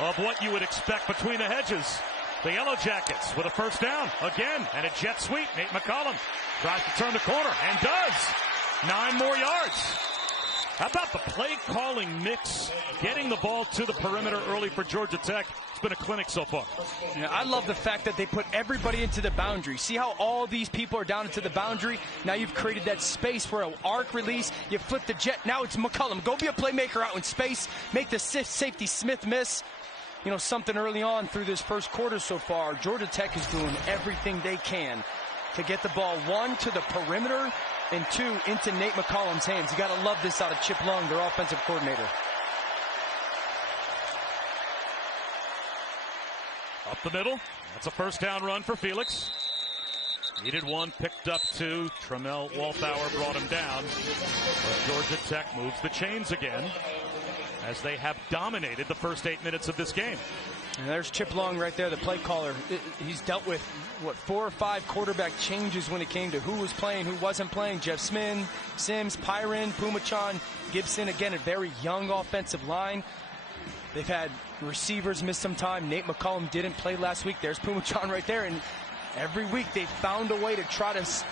of what you would expect between the hedges. The Yellow Jackets with a first down again and a jet sweep. Nate McCullum tries to turn the corner and does. 9 more yards. How about the play calling mix? Getting the ball to the perimeter early for Georgia Tech. It's been a clinic so far. Yeah, I love the fact that they put everybody into the boundary. See how all these people are down into the boundary? Now you've created that space for an arc release. You flip the jet. Now it's McCullum. Go be a playmaker out in space. Make the safety Smith miss. You know, something early on through this first quarter so far. Georgia Tech is doing everything they can to get the ball, 1, to the perimeter, and 2, into Nate McCullum's hands. You got to love this out of Chip Long, their offensive coordinator. Up the middle. That's a first down run for Felix. Needed 1, picked up 2. Tramel Walthauer brought him down. But Georgia Tech moves the chains again as they have dominated the first 8 minutes of this game. And there's Chip Long right there, the play caller. He's dealt with, 4 or 5 quarterback changes when it came to who was playing, who wasn't playing. Jeff Sims, Pyron, Pumachan, Gibson. Again, a very young offensive line. They've had receivers miss some time. Nate McCullum didn't play last week. There's Pumachan right there. And every week they've found a way to try to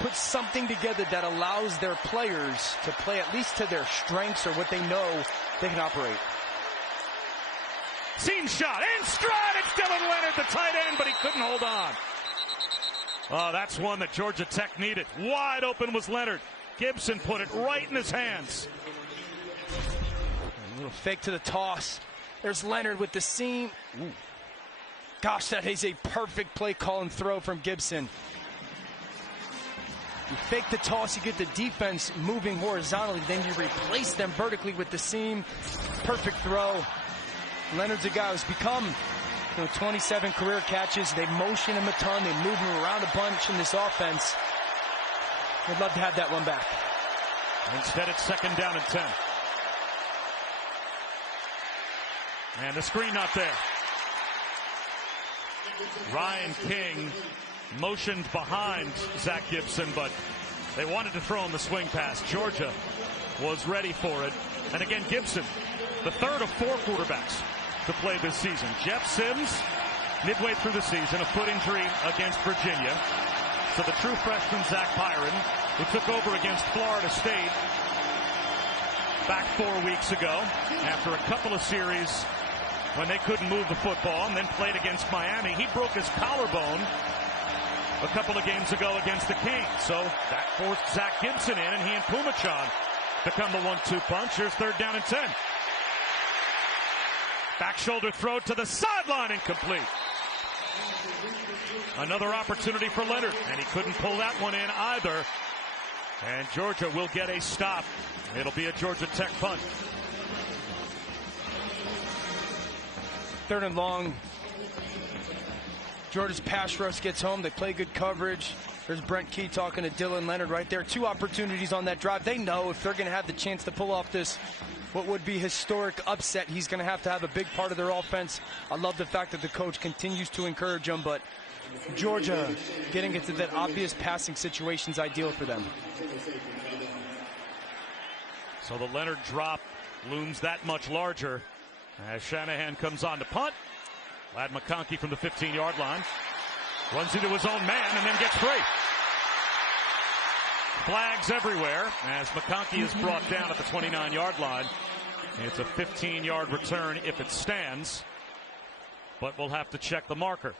put something together that allows their players to play at least to their strengths or what they know they can operate. Seam shot in stride. It's Dylan Leonard, the tight end, but he couldn't hold on. Oh, that's one that Georgia Tech needed. Wide open was Leonard. Gibson put it right in his hands. A little fake to the toss. There's Leonard with the seam. Ooh. Gosh, that is a perfect play call and throw from Gibson. You fake the toss, you get the defense moving horizontally, then you replace them vertically with the seam. Perfect throw. Leonard's a guy who's become 27 career catches. They motion him a ton. They move him around a bunch in this offense. I'd love to have that one back. Instead, it's 2nd down and 10. And the screen not there. Ryan King motioned behind Zach Gibson, but they wanted to throw him the swing pass. Georgia was ready for it. And again, Gibson, the 3rd of 4 quarterbacks to play this season. Jeff Sims, midway through the season, a foot injury against Virginia. So the true freshman, Zach Pyron, who took over against Florida State back 4 weeks ago after a couple of series when they couldn't move the football, and then played against Miami. He broke his collarbone a couple of games ago against the Kings. So that forced Zach Gibson in, and he and Pumachan become the 1-2 punch. Here's 3rd down and 10. Back shoulder throw to the sideline, incomplete. Another opportunity for Leonard, and he couldn't pull that one in either. And Georgia will get a stop. It'll be a Georgia Tech punt. 3rd and long. Georgia's pass rush gets home. They play good coverage. There's Brent Key talking to Dylan Leonard right there. 2 opportunities on that drive. They know if they're going to have the chance to pull off this, what would be historic upset, he's going to have a big part of their offense. I love the fact that the coach continues to encourage them, but Georgia getting into that obvious passing situation is ideal for them. So the Leonard drop looms that much larger as Shanahan comes on to punt. Ladd McConkey from the 15-yard line runs into his own man and then gets free. Flags everywhere as McConkey is brought down at the 29-yard line. It's a 15-yard return if it stands, but we'll have to check the marker.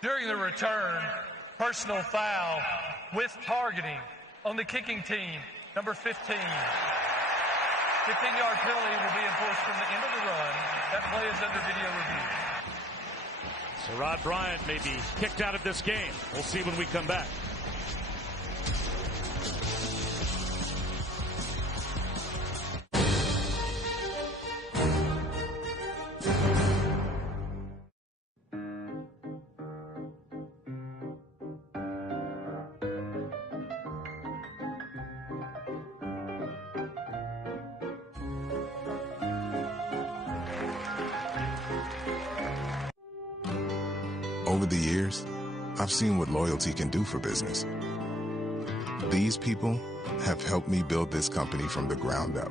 During the return, personal foul with targeting on the kicking team, number 15. 15-yard penalty will be enforced from the end of the run. That play is under video review. So Rod Bryant may be kicked out of this game. We'll see when we come back. Over the years, I've seen what loyalty can do for business. These people have helped me build this company from the ground up.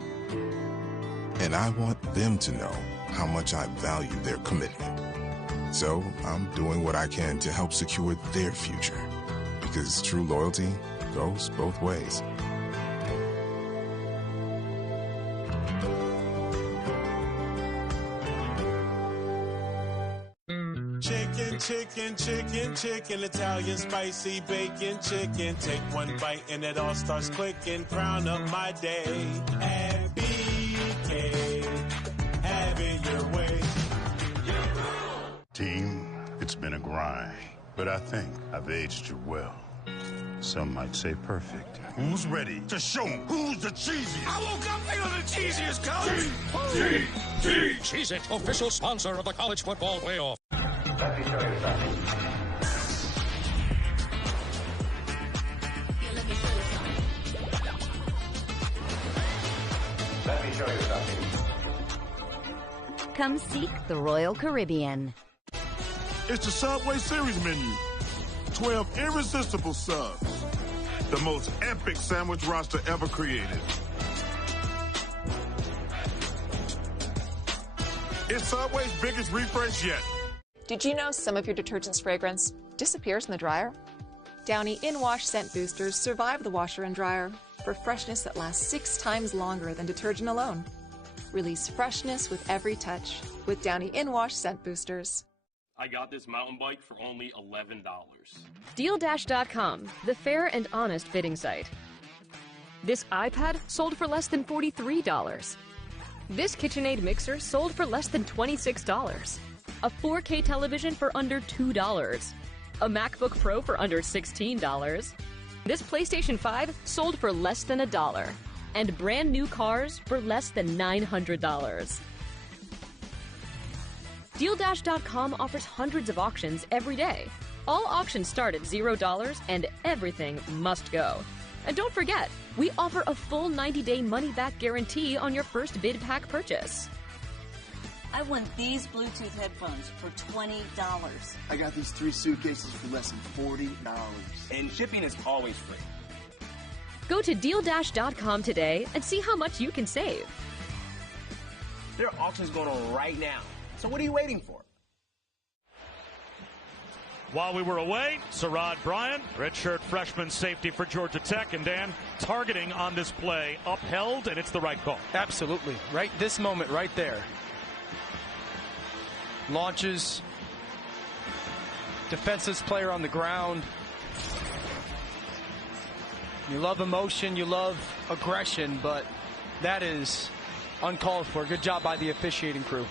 And I want them to know how much I value their commitment. So I'm doing what I can to help secure their future. Because true loyalty goes both ways. Chicken, Italian spicy bacon chicken. Take one bite and it all starts clicking. Crown up my day at BK. Have it your way. Team, it's been a grind, but I think I've aged you well. Some might say perfect. Who's ready to show 'em who's the cheesiest? I woke up feeling the cheesiest, coach. Cheez-It, official sponsor of the college football playoff. Let me show you something. Let me show you something. Come seek the Royal Caribbean. It's the Subway Series menu. 12 irresistible subs. The most epic sandwich roster ever created. It's Subway's biggest refresh yet. Did you know some of your detergent's fragrance disappears in the dryer? Downy In-Wash Scent Boosters survive the washer and dryer for freshness that lasts 6 times longer than detergent alone. Release freshness with every touch with Downy In-Wash Scent Boosters. I got this mountain bike for only $11. DealDash.com, the fair and honest bidding site. This iPad sold for less than $43. This KitchenAid mixer sold for less than $26. A 4K television for under $2. A MacBook Pro for under $16. This PlayStation 5 sold for less than $1. And brand new cars for less than $900. DealDash.com offers hundreds of auctions every day. All auctions start at $0 and everything must go. And don't forget, we offer a full 90-day money-back guarantee on your first bid pack purchase. I won these Bluetooth headphones for $20. I got these 3 suitcases for less than $40. And shipping is always free. Go to DealDash.com today and see how much you can save. There are auctions going on right now. So what are you waiting for? While we were away, Sarad Bryant, redshirt freshman safety for Georgia Tech. And Dan, targeting on this play upheld, and it's the right call. Absolutely. Right, this moment right there. Launches. Defenseless player on the ground. You love emotion, you love aggression, but that is uncalled for. Good job by the officiating crew.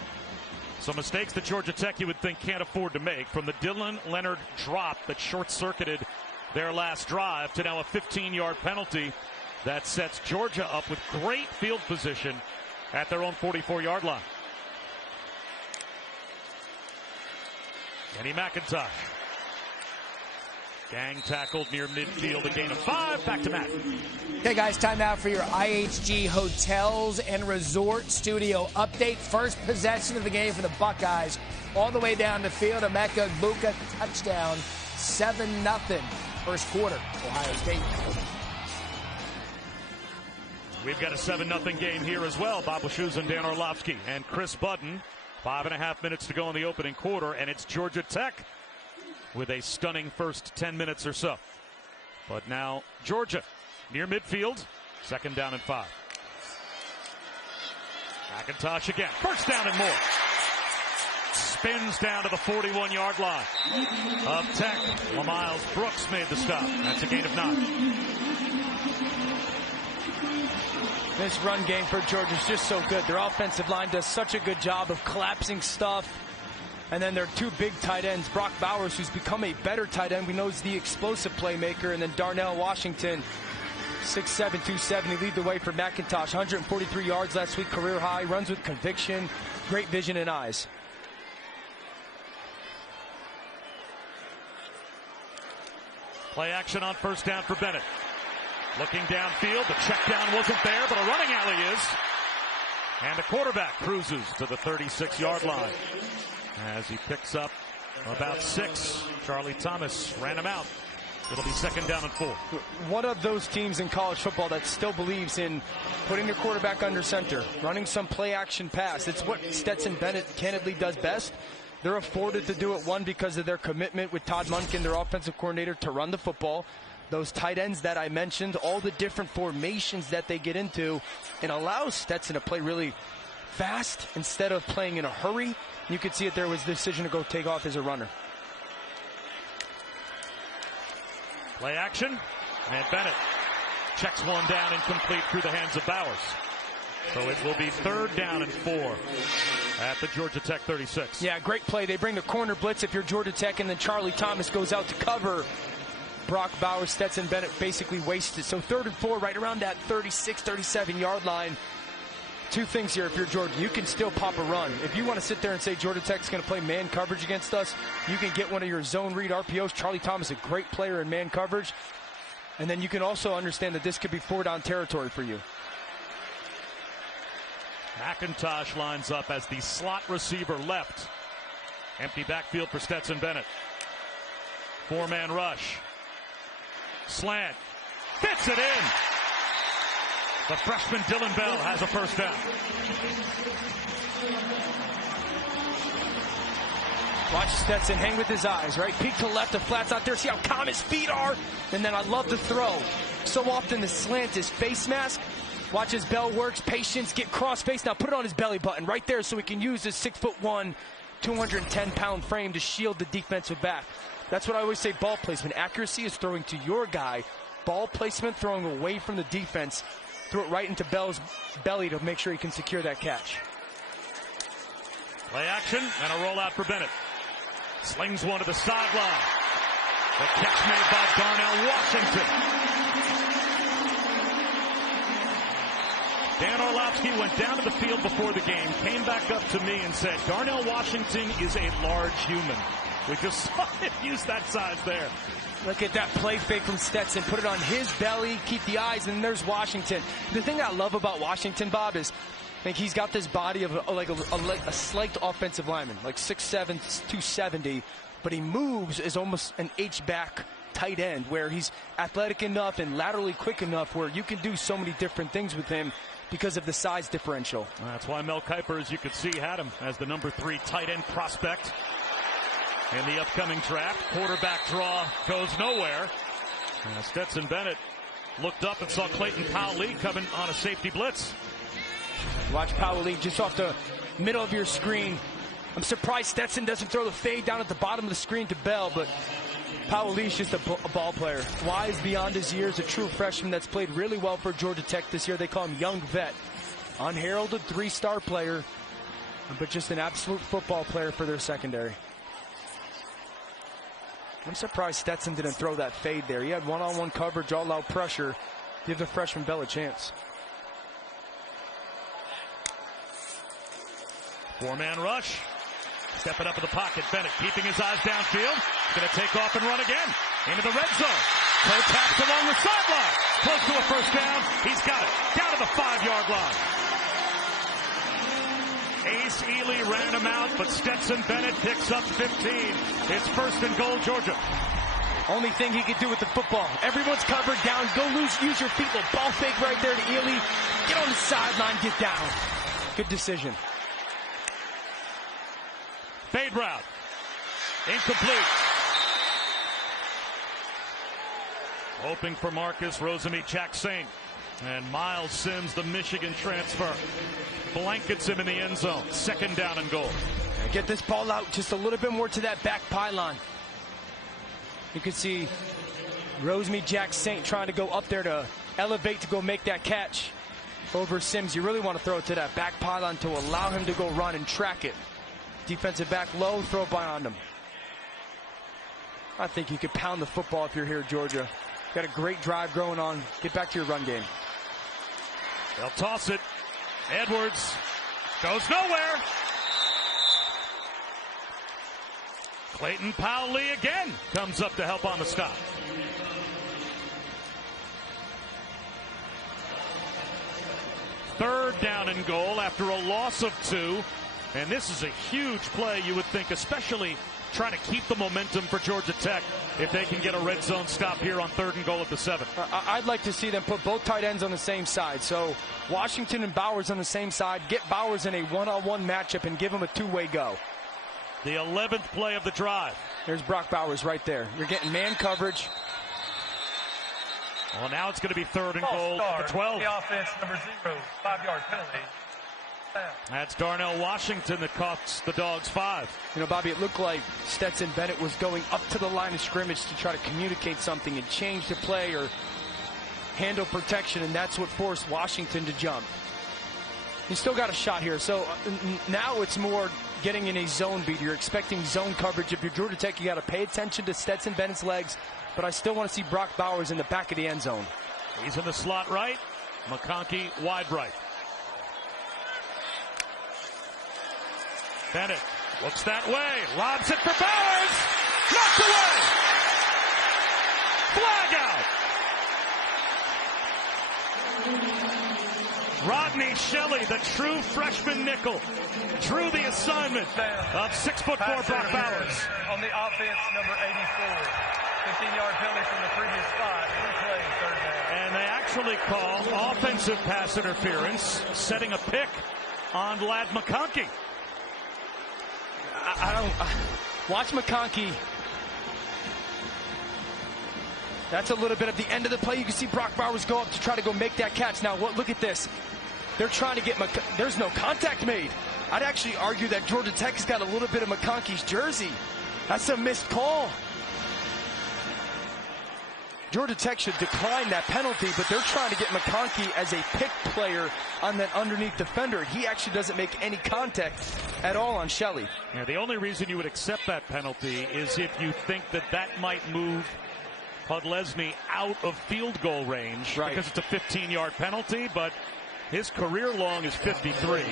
Some mistakes that Georgia Tech you would think can't afford to make, from the Dylan Leonard drop that short-circuited their last drive to now a 15-yard penalty that sets Georgia up with great field position at their own 44-yard line. Kenny McIntosh. Gang tackled near midfield, a gain of 5. Back to Matt. Okay, guys, time now for your IHG Hotels and Resort Studio update. First possession of the game for the Buckeyes. All the way down the field. Emeka Egbuka touchdown. 7-0. First quarter, Ohio State. We've got a 7-0 game here as well. Bob Wischusen and Dan Orlovsky and Chris Budden. 5.5 minutes to go in the opening quarter, and it's Georgia Tech with a stunning first 10 minutes or so. But now Georgia near midfield, 2nd down and 5. McIntosh again, 1st down and more. Spins down to the 41-yard line of Tech. LaMiles Brooks made the stop. That's a gain of 9. This run game for Georgia is just so good. Their offensive line does such a good job of collapsing stuff. And then their 2 big tight ends, Brock Bowers, who's become a better tight end. We know he's the explosive playmaker. And then Darnell Washington, 6'7", 270, lead the way for McIntosh. 143 yards last week, career high. Runs with conviction, great vision and eyes. Play action on 1st down for Bennett. Looking downfield, the check down wasn't there, but a running alley is. And the quarterback cruises to the 36-yard line as he picks up about 6. Charlie Thomas ran him out. It'll be 2nd down and 4. One of those teams in college football that still believes in putting their quarterback under center, running some play action pass. It's what Stetson Bennett candidly does best. They're afforded to do it, one, because of their commitment with Todd Monken, their offensive coordinator, to run the football. Those tight ends that I mentioned, all the different formations that they get into, and allows Stetson to play really fast instead of playing in a hurry. You could see it there was the decision to go take off as a runner. Play action, and Bennett checks one down, incomplete through the hands of Bowers. So it will be 3rd down and 4 at the Georgia Tech 36. Yeah, great play. They bring the corner blitz if you're Georgia Tech, and then Charlie Thomas goes out to cover Brock Bowers. Stetson Bennett basically wasted. So 3rd and 4, right around that 36, 37-yard line. 2 things here if you're Georgia. You can still pop a run. If you want to sit there and say Georgia Tech's going to play man coverage against us, you can get one of your zone read RPOs. Charlie Thomas, a great player in man coverage. And then you can also understand that this could be 4-down territory for you. McIntosh lines up as the slot receiver left. Empty backfield for Stetson Bennett. 4-man rush. Slant. Gets it in. The freshman Dylan Bell has a 1st down. Watch Stetson hang with his eyes, right? Peek to left, the flats out there. See how calm his feet are? And then I love the throw. So often the slant is face mask. Watch as Bell works, patience, get cross face. Now put it on his belly button right there so he can use his 6'1", 210-pound frame to shield the defensive back. That's what I always say, ball placement. Accuracy is throwing to your guy. Ball placement, throwing away from the defense. Throw it right into Bell's belly to make sure he can secure that catch. Play action and a rollout for Bennett. Slings one to the sideline. The catch made by Darnell Washington. Dan Orlovsky went down to the field before the game, came back up to me and said, Darnell Washington is a large human. We just saw him use that size there. Look at that play fake from Stetson. Put it on his belly, keep the eyes, and there's Washington. The thing I love about Washington, Bob, is like he's got this body of a slight offensive lineman, like 6'7", 270, but he moves as almost an H-back tight end, where he's athletic enough and laterally quick enough where you can do so many different things with him because of the size differential. That's why Mel Kiper, as you could see, had him as the number 3 tight end prospect. in the upcoming draft. Quarterback draw goes nowhere. Stetson Bennett looked up and saw Clayton Powell-Lee coming on a safety blitz. Watch Powell-Lee just off the middle of your screen. I'm surprised Stetson doesn't throw the fade down at the bottom of the screen to Bell, but Powell-Lee's just a ball player. Wise beyond his years, a true freshman that's played really well for Georgia Tech this year. They call him Young Vet. Unheralded 3-star player, but just an absolute football player for their secondary. I'm surprised Stetson didn't throw that fade there. He had one-on-one coverage, all-out pressure. Give the freshman Bell a chance. 4-man rush. Stepping up in the pocket. Bennett keeping his eyes downfield. Going to take off and run again. Into the red zone. Toe taps along the sideline. Close to a first down. He's got it. Down to the 5-yard line. Ace Ely ran him out, but Stetson Bennett picks up 15. It's 1st and goal, Georgia. Only thing he could do with the football. Everyone's covered down. Go loose. Use your feet. Little ball fake right there to Ely. Get on the sideline. Get down. Good decision. Fade route. Incomplete. Hoping for Marcus Rosemy-Jacksaint. And Miles Sims, the Michigan transfer, blankets him in the end zone. 2nd down and goal. Get this ball out just a little bit more to that back pylon. You can see Rosemy-Jacksaint trying to go up there to elevate to go make that catch over Sims. You really want to throw it to that back pylon to allow him to go run and track it. Defensive back low, throw it behind him. I think you could pound the football if you're here, Georgia. Got a great drive going on. Get back to your run game. They'll toss it. Edwards goes nowhere. Clayton Powell-Lee again comes up to help on the stop. Third down and goal after a loss of 2. And this is a huge play, you would think, especially trying to keep the momentum for Georgia Tech if they can get a red zone stop here on 3rd and goal at the 7. I'd like to see them put both tight ends on the same side. So Washington and Bowers on the same side. Get Bowers in a one-on-one matchup and give him a 2-way go. The 11th play of the drive. There's Brock Bowers right there. You're getting man coverage. Well, now it's going to be 3rd and goal at the 12. The offense, number 0, 5-yard penalty. That's Darnell Washington that costs the Dogs 5. You know, Bobby, it looked like Stetson Bennett was going up to the line of scrimmage to try to communicate something and change the play or handle protection, and that's what forced Washington to jump. He's still got a shot here, so now it's more getting in a zone beat. You're expecting zone coverage. If you're Georgia Tech, you got to pay attention to Stetson Bennett's legs, but I still want to see Brock Bowers in the back of the end zone. He's in the slot right. McConkey wide right. Bennett looks that way, lobs it for Bowers, knocked away, flag out. Rodney Shelley, the true freshman nickel, drew the assignment of 6'4" Brock Bowers. On the offense, number 84, 15-yard penalty from the previous spot, replay 3rd down. And they actually call offensive pass interference, setting a pick on Ladd McConkey. Watch McConkey. That's a little bit of the end of the play. You can see Brock Bowers go up to try to go make that catch. Now, look at this. They're trying to get there's no contact made. I'd actually argue that Georgia Tech's got a little bit of McConkey's jersey. That's a missed call. Georgia Tech should decline that penalty, but they're trying to get McConkey as a pick player on that underneath defender. He actually doesn't make any contact at all on Shelley. Yeah, the only reason you would accept that penalty is if you think that that might move Podlesny out of field goal range, right, because it's a 15-yard penalty, but his career long is 53.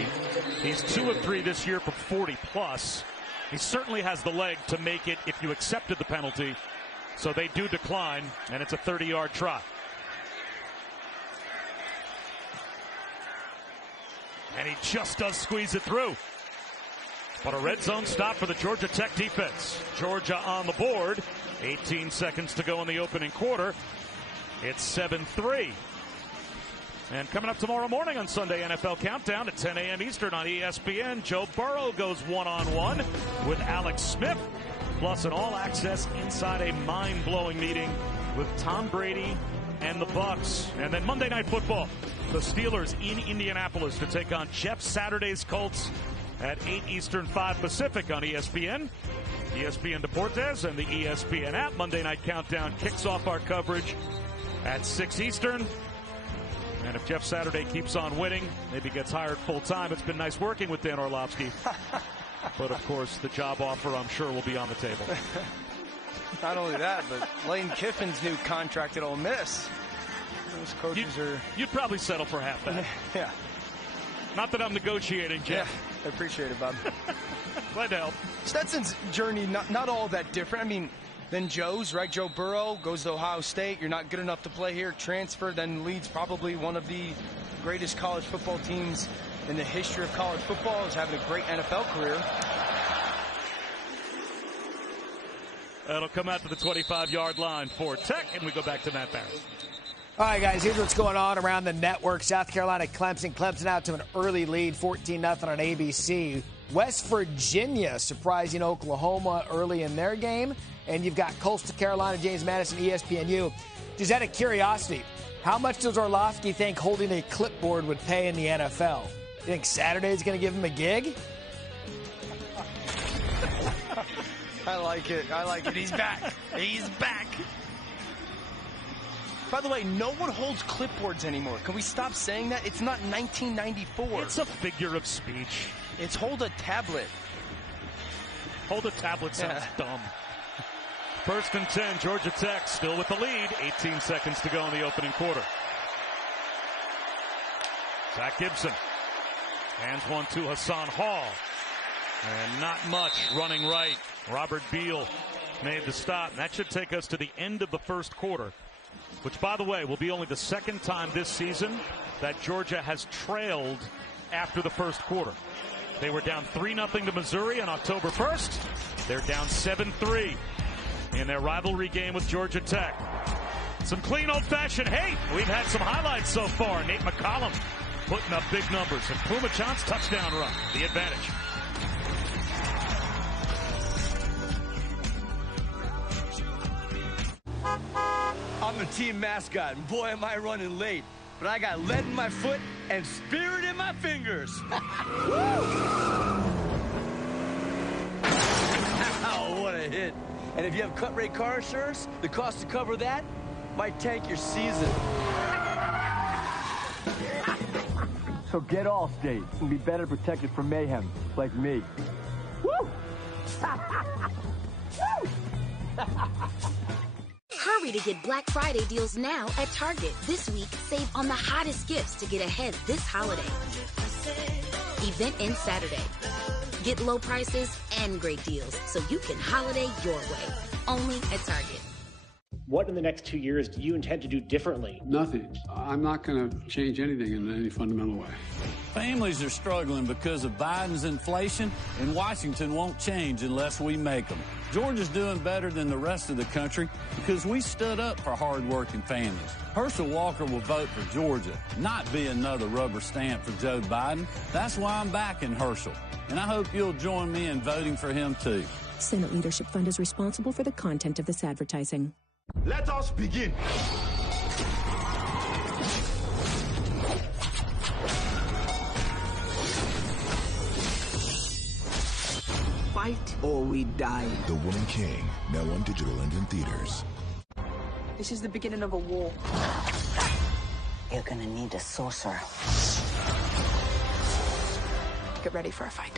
He's 2 of 3 this year for 40+. He certainly has the leg to make it if you accepted the penalty. So they do decline, and it's a 30-yard try. And he just does squeeze it through. But a red zone stop for the Georgia Tech defense. Georgia on the board. 18 seconds to go in the opening quarter. It's 7-3. And coming up tomorrow morning on Sunday NFL Countdown at 10 a.m. Eastern on ESPN, Joe Burrow goes one-on-one with Alex Smith. plus an all-access inside a mind-blowing meeting with Tom Brady and the Bucs. And then Monday Night Football, the Steelers in Indianapolis to take on Jeff Saturday's Colts at 8 Eastern, 5 Pacific on ESPN, ESPN Deportes, and the ESPN app. Monday Night Countdown kicks off our coverage at 6 Eastern. And if Jeff Saturday keeps on winning, maybe gets hired full-time. It's been nice working with Dan Orlovsky. But, of course, the job offer, I'm sure, will be on the table. Not only that, but Lane Kiffin's new contract at Ole Miss. Those coaches You'd probably settle for half that. Yeah. Not that I'm negotiating, Jeff. Yeah, I appreciate it, Bob. Glad to help. Stetson's journey, not all that different. I mean, then Joe's, right? Joe Burrow goes to Ohio State. You're not good enough to play here. Transfer, then leads probably one of the greatest college football teams in the history of college football. Is having a great NFL career. That'll come out to the 25-yard line for Tech, and we go back to Matt Barron. All right, guys, here's what's going on around the network. South Carolina, Clemson. Clemson out to an early lead, 14-0 on ABC. West Virginia surprising Oklahoma early in their game. And you've got Coastal Carolina, James Madison, ESPNU. Just out of curiosity, how much does Orlovsky think holding a clipboard would pay in the NFL? You think Saturday's going to give him a gig? I like it. I like it. He's back. He's back. By the way, no one holds clipboards anymore. Can we stop saying that? It's not 1994. It's a figure of speech. It's hold a tablet. Hold a tablet sounds dumb. First and 10, Georgia Tech still with the lead. 18 seconds to go in the opening quarter. Zach Gibson hands one to Hassan Hall. And not much running right. Robert Beal made the stop. And that should take us to the end of the first quarter, which, by the way, will be only the second time this season that Georgia has trailed after the first quarter. They were down 3-0 to Missouri on October 1st. They're down 7-3 in their rivalry game with Georgia Tech. Some clean old-fashioned hate. We've had some highlights so far. Nate McCollum putting up big numbers. And Puma John's touchdown run, the advantage. I'm the team mascot, and boy, am I running late. But I got lead in my foot and spirit in my fingers. Wow, what a hit. And if you have cut rate car insurance, the cost to cover that might tank your season. So get Allstate and be better protected from mayhem, like me. Woo! Hurry to get Black Friday deals now at Target. This week, save on the hottest gifts to get ahead this holiday. Event ends Saturday. Get low prices and great deals so you can holiday your way. Only at Target. What in the next 2 years do you intend to do differently? Nothing. I'm not going to change anything in any fundamental way. Families are struggling because of Biden's inflation, and Washington won't change unless we make them. Georgia's doing better than the rest of the country because we stood up for hard-working families. Herschel Walker will vote for Georgia, not be another rubber stamp for Joe Biden. That's why I'm backing Herschel, and I hope you'll join me in voting for him, too. Senate Leadership Fund is responsible for the content of this advertising. Let us begin. Fight or we die. The Woman King, now on digital and in theaters. This is the beginning of a war. You're gonna need a sorcerer. Get ready for a fight.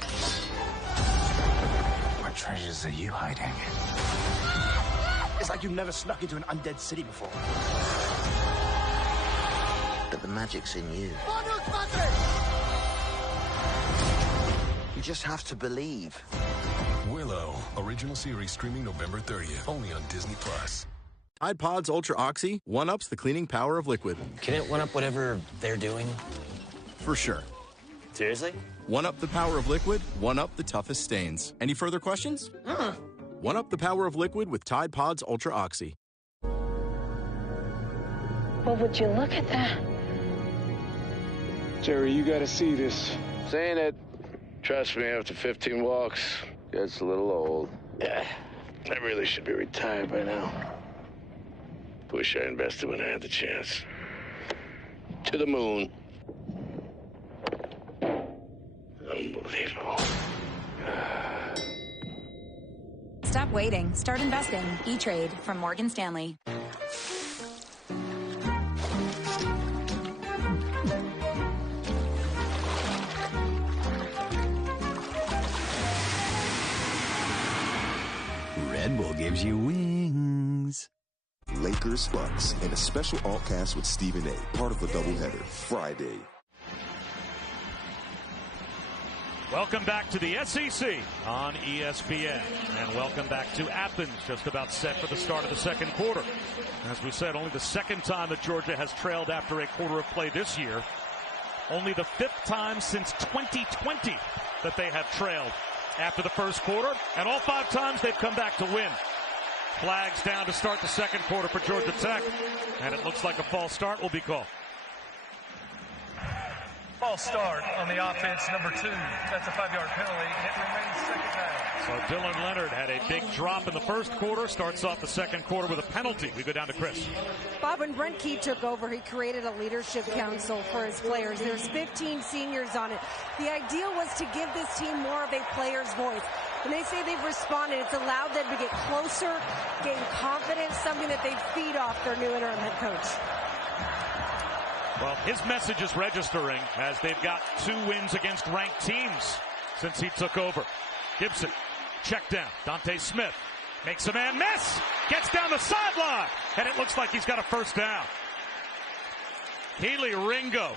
What treasures are you hiding? It's like you've never snuck into an undead city before. But the magic's in you. You just have to believe. Willow, original series streaming November 30th, only on Disney+. Tide Pods Ultra Oxy one-ups the cleaning power of liquid. Can it one-up whatever they're doing? For sure. Seriously? One-up the power of liquid, one-up the toughest stains. Any further questions? One-up the power of liquid with Tide Pods Ultra Oxy. Well, would you look at that? Jerry, you got to see this. Saying it. Trust me, after 15 walks, gets a little old. Yeah, I really should be retired by now. Wish I invested when I had the chance. To the moon. Unbelievable. Stop waiting. Start investing. E-Trade from Morgan Stanley. Red Bull gives you wings. Lakers Bucks in a special alt-cast with Stephen A. Part of the doubleheader Friday. Welcome back to the SEC on ESPN. And welcome back to Athens, just about set for the start of the second quarter. As we said, only the second time that Georgia has trailed after a quarter of play this year. Only the 5th time since 2020 that they have trailed after the first quarter. And all 5 times they've come back to win. Flags down to start the second quarter for Georgia Tech. And it looks like a false start will be called. False start on the offense, number 2. That's a 5-yard penalty. It remains second down. So Dylan Leonard had a big drop in the first quarter. Starts off the second quarter with a penalty. We go down to Chris. Bob, when Brent Key took over, he created a leadership council for his players. There's 15 seniors on it. The idea was to give this team more of a player's voice. When they say they've responded, it's allowed them to get closer, gain confidence, something that they feed off their new interim head coach. Well, his message is registering as they've got 2 wins against ranked teams since he took over. Gibson, check down. Dante Smith makes a man miss, gets down the sideline, and it looks like he's got a first down. Keely Ringo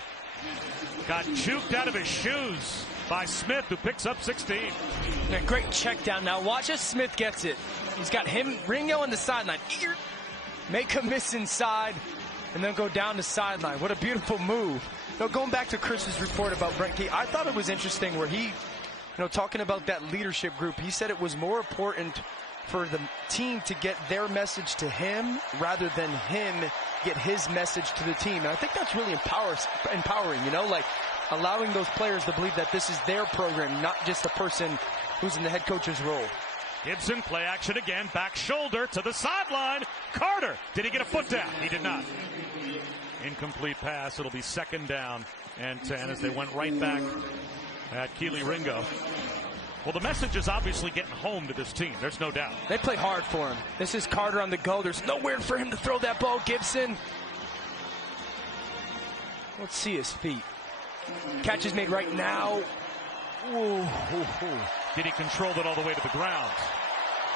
got juked out of his shoes by Smith, who picks up 16. Yeah, great check down. Now watch as Smith gets it. He's got him, Ringo on the sideline. Make a miss inside and then go down the sideline. What a beautiful move. Now, going back to Chris's report about Brent Key, I thought it was interesting where he, talking about that leadership group, he said it was more important for the team to get their message to him rather than him get his message to the team. And I think that's really empowering, like allowing those players to believe that this is their program, not just the person who's in the head coach's role. Gibson, play action again, back shoulder to the sideline. Carter, did he get a foot down? He did not. Incomplete pass. It'll be second down and 10 as they went right back at Keely Ringo. Well, the message is obviously getting home to this team. There's no doubt. They play hard for him. This is Carter on the go. There's nowhere for him to throw that ball. Gibson. Let's see his feet. Catch is made right now. Ooh. Did he control it all the way to the ground?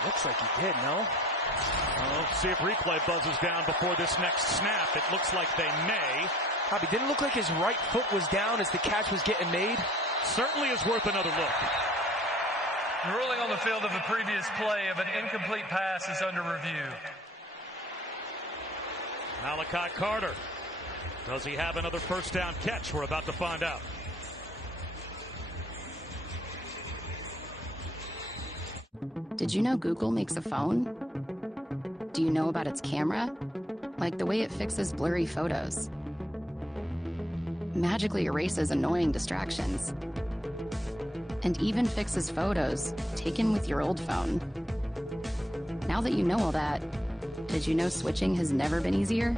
Looks like he did, no? Let's see if replay buzzes down before this next snap. It looks like they may. Bobby, didn't look like his right foot was down as the catch was getting made. Certainly is worth another look. The ruling on the field of the previous play of an incomplete pass is under review. Malachi Carter. Does he have another first down catch? We're about to find out. Did you know Google makes a phone? Do you know about its camera? Like the way it fixes blurry photos. Magically erases annoying distractions. And even fixes photos taken with your old phone. Now that you know all that, did you know switching has never been easier?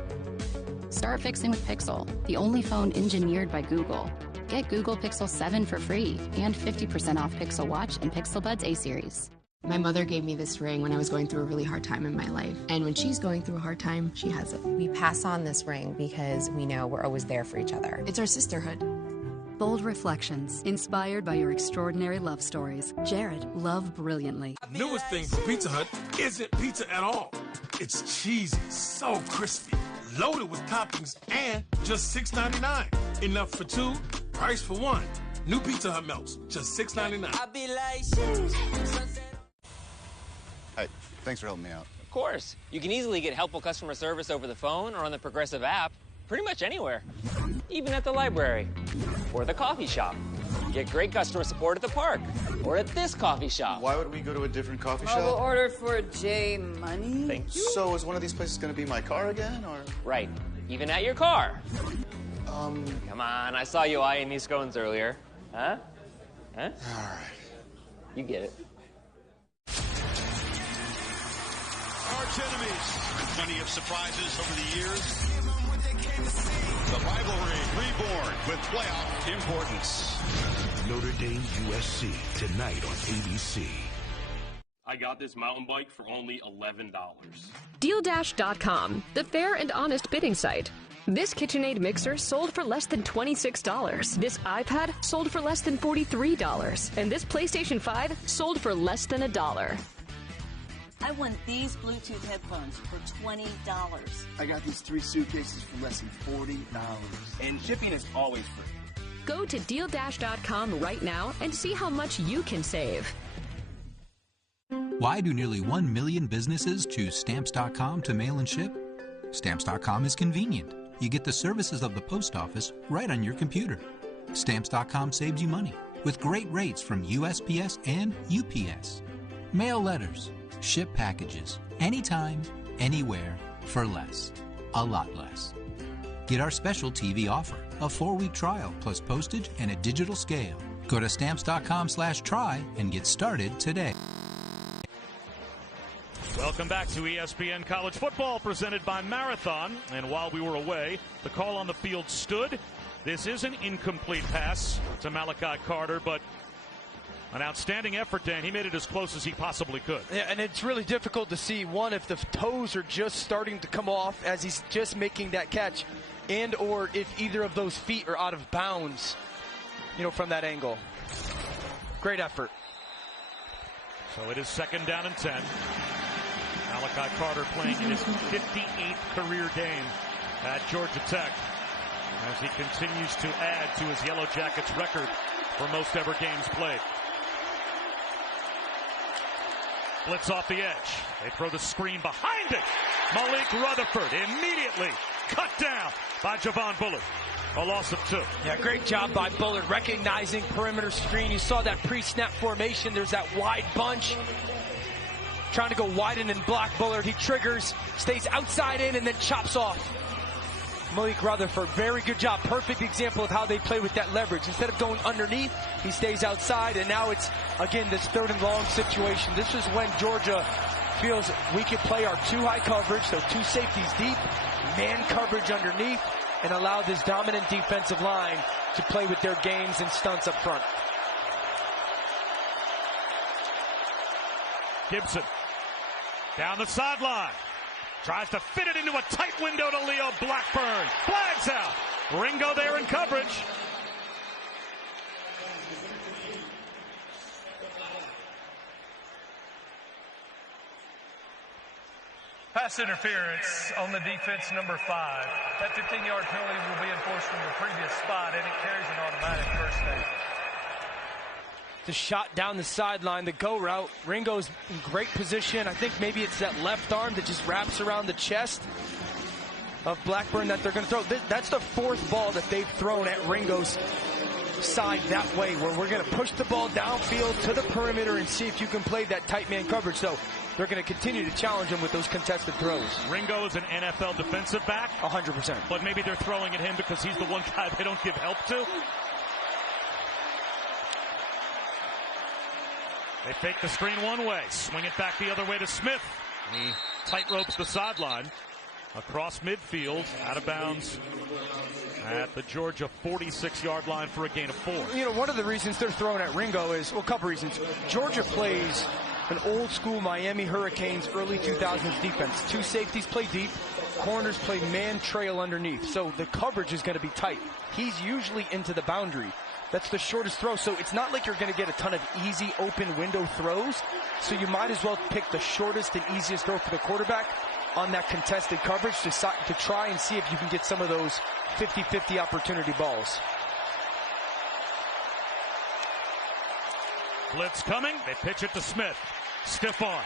Start fixing with Pixel, the only phone engineered by Google. Get Google Pixel 7 for free and 50% off Pixel Watch and Pixel Buds A-Series. My mother gave me this ring when I was going through a really hard time in my life. And when she's going through a hard time, she has it. We pass on this ring because we know we're always there for each other. It's our sisterhood. Bold reflections, inspired by your extraordinary love stories. Jared, love brilliantly. The newest thing from Pizza Hut isn't pizza at all. It's cheesy, so crispy, loaded with toppings, and just $6.99. Enough for 2, price for 1. New Pizza Hut melts, just $6.99. I be like, Hey, thanks for helping me out. Of course. You can easily get helpful customer service over the phone or on the Progressive app. Pretty much anywhere. Even at the library. Or the coffee shop. Get great customer support at the park. Or at this coffee shop. Why would we go to a different coffee shop? We'll order for J Money. Thank you. So is one of these places going to be my car again, or? Right. Even at your car. Come on, I saw you eyeing these scones earlier. Huh? Huh? All right. You get it. arch enemies. Plenty of surprises over the years. The rivalry reborn with playoff importance. Notre Dame USC tonight on ABC. I got this mountain bike for only $11. DealDash.com, the fair and honest bidding site. This KitchenAid mixer sold for less than $26. This iPad sold for less than $43. And this PlayStation 5 sold for less than $1. I won these Bluetooth headphones for $20. I got these 3 suitcases for less than $40. And shipping is always free. Go to DealDash.com right now and see how much you can save. Why do nearly 1 million businesses choose Stamps.com to mail and ship? Stamps.com is convenient. You get the services of the post office right on your computer. Stamps.com saves you money with great rates from USPS and UPS. Mail letters, ship packages, anytime, anywhere, for less. A lot less. Get our special TV offer, a 4-week trial plus postage and a digital scale. Go to Stamps.com/try and get started today. Welcome back to ESPN College Football presented by Marathon. And while we were away, the call on the field stood. This is an incomplete pass to Malachi Carter, but an outstanding effort, Dan. He made it as close as he possibly could. Yeah, and it's really difficult to see, one, if the toes are just starting to come off as he's just making that catch, and or if either of those feet are out of bounds, from that angle. Great effort. So it is 2nd down and 10. Malachi Carter playing in his 58th career game at Georgia Tech as he continues to add to his Yellow Jackets record for most ever games played. Blitz off the edge. They throw the screen behind it. Malik Rutherford immediately cut down by Javon Bullard. A loss of 2. Yeah, great job by Bullard recognizing perimeter screen. You saw that pre-snap formation. There's that wide bunch. Trying to go widen and block Bullard. He triggers, stays outside in, and then chops off Malik Rutherford. Very good job. Perfect example of how they play with that leverage. Instead of going underneath, he stays outside, and now it's, again, this 3rd and long situation. This is when Georgia feels we can play our 2 high coverage, so 2 safeties deep, man coverage underneath, and allow this dominant defensive line to play with their games and stunts up front. Gibson down the sideline. Tries to fit it into a tight window to Leo Blackburn. Flags out. Ringo there in coverage. Pass interference on the defense, number 5. That 15-yard penalty will be enforced from the previous spot, and it carries an automatic first down. The shot down the sideline, the go route. Ringo's in great position. I think maybe it's that left arm that just wraps around the chest of Blackburn that they're going to throw. That's the 4th ball that they've thrown at Ringo's side that way, where we're going to push the ball downfield to the perimeter and see if you can play that tight man coverage. So they're going to continue to challenge him with those contested throws. Ringo is an NFL defensive back. 100%. But maybe they're throwing at him because he's the one guy they don't give help to. They fake the screen one way, swing it back the other way to Smith. He tight ropes the sideline across midfield, out of bounds at the Georgia 46-yard line for a gain of 4. One of the reasons they're throwing at Ringo is, well, a couple reasons. Georgia plays an old school Miami Hurricanes early 2000s defense. 2 safeties play deep, corners play man trail underneath. So the coverage is going to be tight. He's usually into the boundary. That's the shortest throw, so it's not like you're going to get a ton of easy open window throws, so you might as well pick the shortest and easiest throw for the quarterback on that contested coverage to try and see if you can get some of those 50-50 opportunity balls. Blitz coming, they pitch it to Smith. Stiff arm.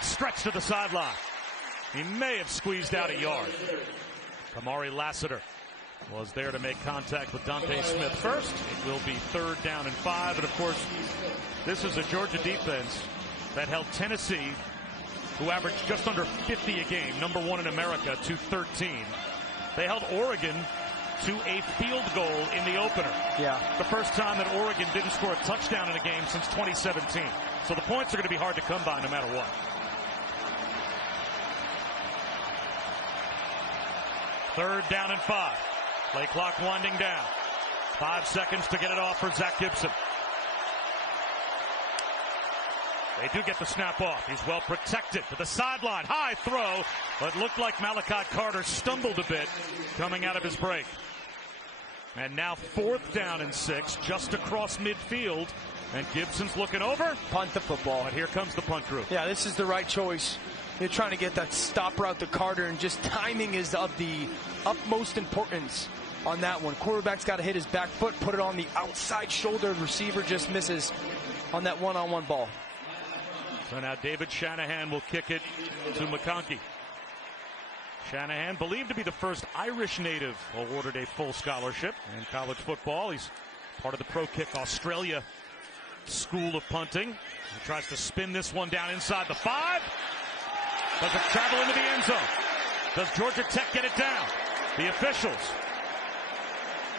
Stretch to the sideline. He may have squeezed out a yard. Kamari Lassiter was there to make contact with Dante Smith first. It will be 3rd down and 5. And of course, this is a Georgia defense that held Tennessee, who averaged just under 50 a game, number 1 in America, to 13. They held Oregon to a field goal in the opener. Yeah. The first time that Oregon didn't score a touchdown in a game since 2017. So the points are going to be hard to come by no matter what. 3rd down and 5. Play clock winding down. 5 seconds to get it off for Zach Gibson. They do get the snap off. He's well protected to the sideline. High throw, but looked like Malachi Carter stumbled a bit coming out of his break. And now 4th down and 6, just across midfield. And Gibson's looking over. Punt the football. And here comes the punt crew. Yeah, this is the right choice. They're trying to get that stop route to Carter, and just timing is of the utmost importance on that one. Quarterback's got to hit his back foot, put it on the outside shoulder. The receiver just misses on that one-on-one ball. So now David Shanahan will kick it to McConkey. Shanahan, believed to be the first Irish native awarded a full scholarship in college football. He's part of the Pro Kick Australia school of punting. He tries to spin this one down inside the 5. Does it travel into the end zone? Does Georgia Tech get it down? The officials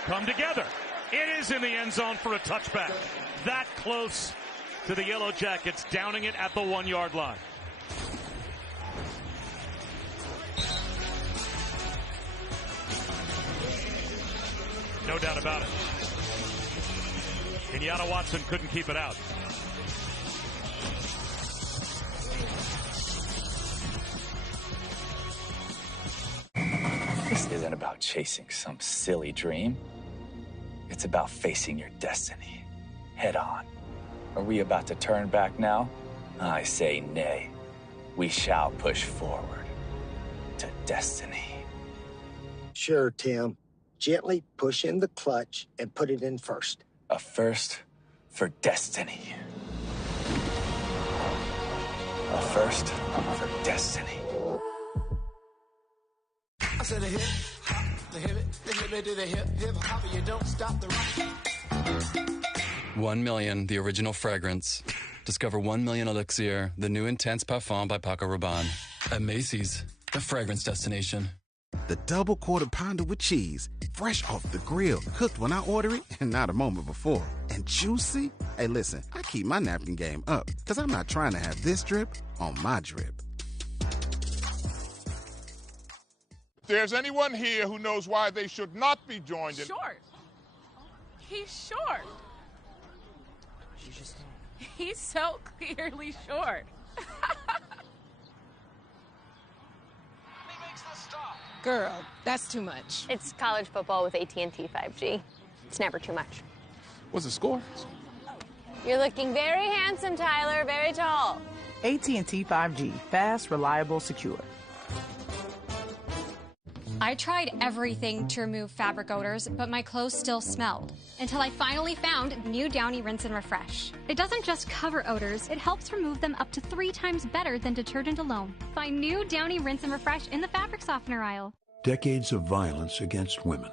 come together. It is in the end zone for a touchback. That close to the Yellow Jackets, downing it at the 1-yard line. No doubt about it. Kenyatta Watson couldn't keep it out. This isn't about chasing some silly dream. It's about facing your destiny head on. Are we about to turn back now? I say nay. We shall push forward to destiny. Sure, Tim. Gently push in the clutch and put it in first. A first for destiny. A first for destiny. I said the hip hop, the hip to the hip hop, you don't stop the rock. 1 Million, the original fragrance. Discover 1 Million Elixir, the new intense parfum by Paco Rabanne. At Macy's, the fragrance destination. The double quarter pounder with cheese, fresh off the grill, cooked when I order it and not a moment before. And juicy? Hey, listen, I keep my napkin game up because I'm not trying to have this drip on my drip. If there's anyone here who knows why they should not be joined in... Short. He's short. He's so clearly short. Girl, that's too much. It's college football with AT&T 5G. It's never too much. What's the score? You're looking very handsome, Tyler. Very tall. AT&T 5G. Fast, reliable, secure. I tried everything to remove fabric odors, but my clothes still smelled. Until I finally found new Downy Rinse and Refresh. It doesn't just cover odors, it helps remove them up to 3 times better than detergent alone. Find new Downy Rinse and Refresh in the fabric softener aisle. Decades of violence against women.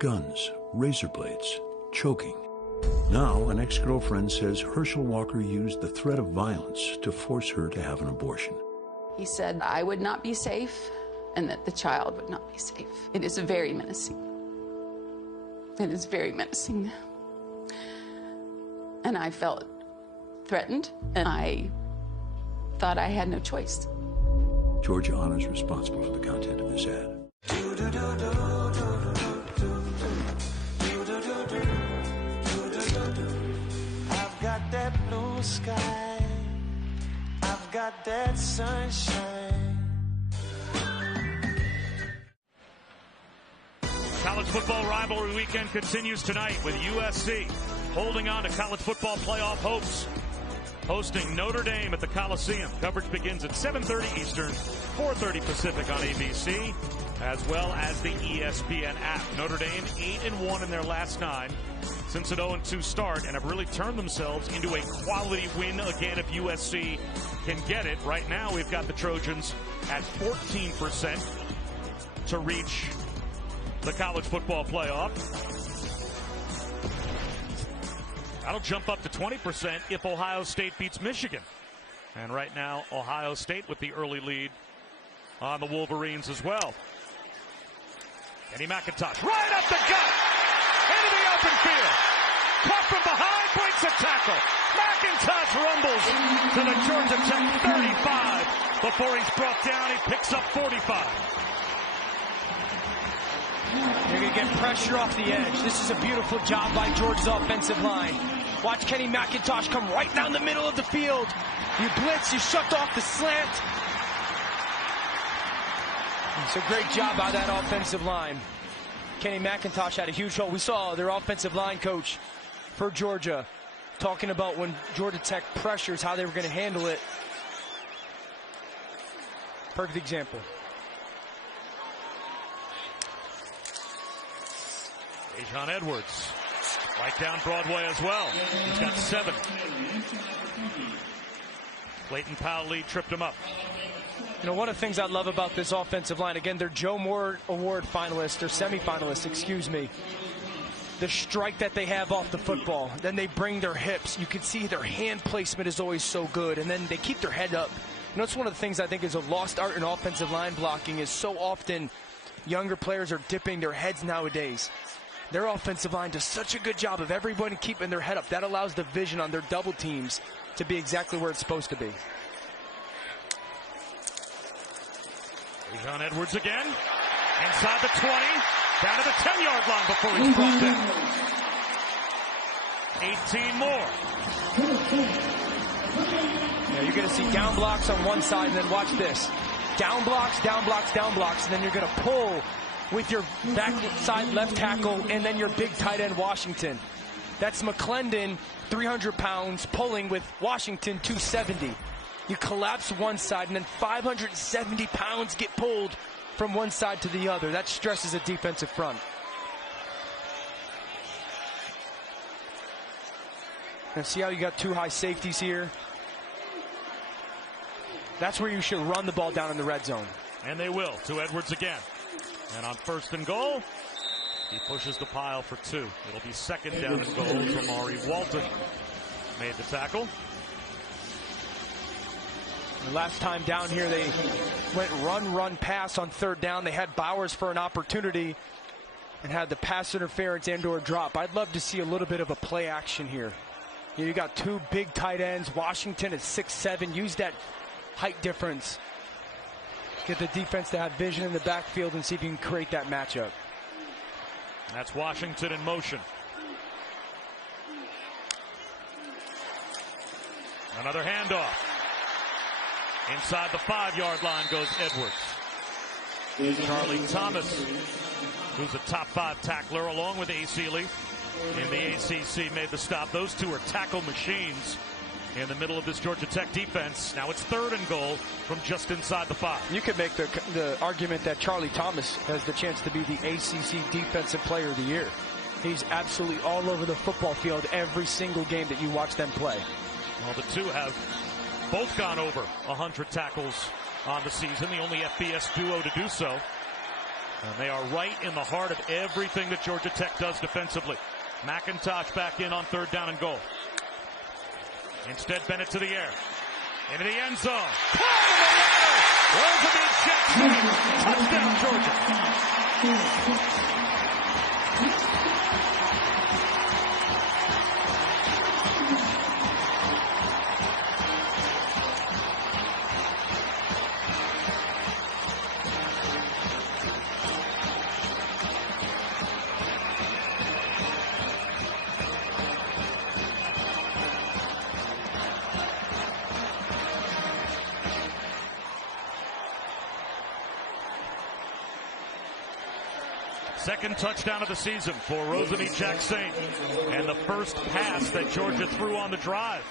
Guns, razor blades, choking. Now, an ex-girlfriend says Herschel Walker used the threat of violence to force her to have an abortion. He said I would not be safe and that the child would not be safe. It is very menacing. It is very menacing. And I felt threatened, and I thought I had no choice. Georgia Honor is responsible for the content of this ad. I've got that blue sky. I've got that sunshine. College football rivalry weekend continues tonight with USC holding on to college football playoff hopes, hosting Notre Dame at the Coliseum. Coverage begins at 7:30 Eastern, 4:30 Pacific on ABC, as well as the ESPN app. Notre Dame 8-1 in their last 9 since an 0-2 start, and have really turned themselves into a quality win again if USC can get it. Right now we've got the Trojans at 14% to reach the college football playoff. That'll jump up to 20% if Ohio State beats Michigan. And right now, Ohio State with the early lead on the Wolverines as well. Kenny McIntosh right up the gut into the open field. Caught from behind, breaks a tackle. McIntosh rumbles to the Georgia Tech 35 before he's brought down. He picks up 45. You're going to get pressure off the edge. This is a beautiful job by Georgia's offensive line. Watch Kenny McIntosh come right down the middle of the field. You blitz, you shut off the slant. It's a great job by that offensive line. Kenny McIntosh had a huge hole. We saw their offensive line coach for Georgia talking about when Georgia Tech pressures, how they were going to handle it. Perfect example. Dejon Edwards, right down Broadway as well. He's got 7. Clayton Powell tripped him up. You know, one of the things I love about this offensive line, again, they're Joe Moore Award finalists, or semifinalists, excuse me. The strike that they have off the football, then they bring their hips. You can see their hand placement is always so good, and then they keep their head up. You know, it's one of the things I think is a lost art in offensive line blocking is so often younger players are dipping their heads nowadays. Their offensive line does such a good job of everybody keeping their head up. That allows the vision on their double teams to be exactly where it's supposed to be. Dejon Edwards again, inside the 20, down to the 10-yard line before he's brought down. 18 more. Yeah, you're going to see down blocks on one side, and then watch this. Down blocks, down blocks, down blocks, and then you're going to pull with your backside left tackle and then your big tight end Washington. That's McClendon, 300 pounds, pulling with Washington, 270. You collapse one side, and then 570 pounds get pulled from one side to the other. That stresses a defensive front. And see how you got 2 high safeties here? That's where you should run the ball down in the red zone. And they will, to Edwards again. And on 1st and goal, he pushes the pile for 2. It'll be 2nd down and goal. Amari Walton made the tackle. The last time down here, they went run, pass on 3rd down. They had Bowers for an opportunity and had the pass interference and/or drop. I'd love to see a little bit of a play action here. You got 2 big tight ends. Washington is 6'7". Use that height difference. Get the defense to have vision in the backfield and see if you can create that matchup. That's Washington in motion. Another handoff. Inside the 5-yard line goes Edwards. Charlie Thomas, who's a top 5 tackler, along with A.C. Lee in the ACC, made the stop. Those 2 are tackle machines in the middle of this Georgia Tech defense. Now it's 3rd and goal from just inside the 5. You could make the argument that Charlie Thomas has the chance to be the ACC Defensive Player of the Year. He's absolutely all over the football field every single game that you watch them play. Well, the 2 have both gone over 100 tackles on the season, the only FBS duo to do so. And they are right in the heart of everything that Georgia Tech does defensively. McIntosh back in on 3rd down and goal. Instead, Bennett to the air. Into the end zone. Roosevelt Jackson. Touchdown, Georgia. Second touchdown of the season for Rosamond Jackson, and the first pass that Georgia threw on the drive.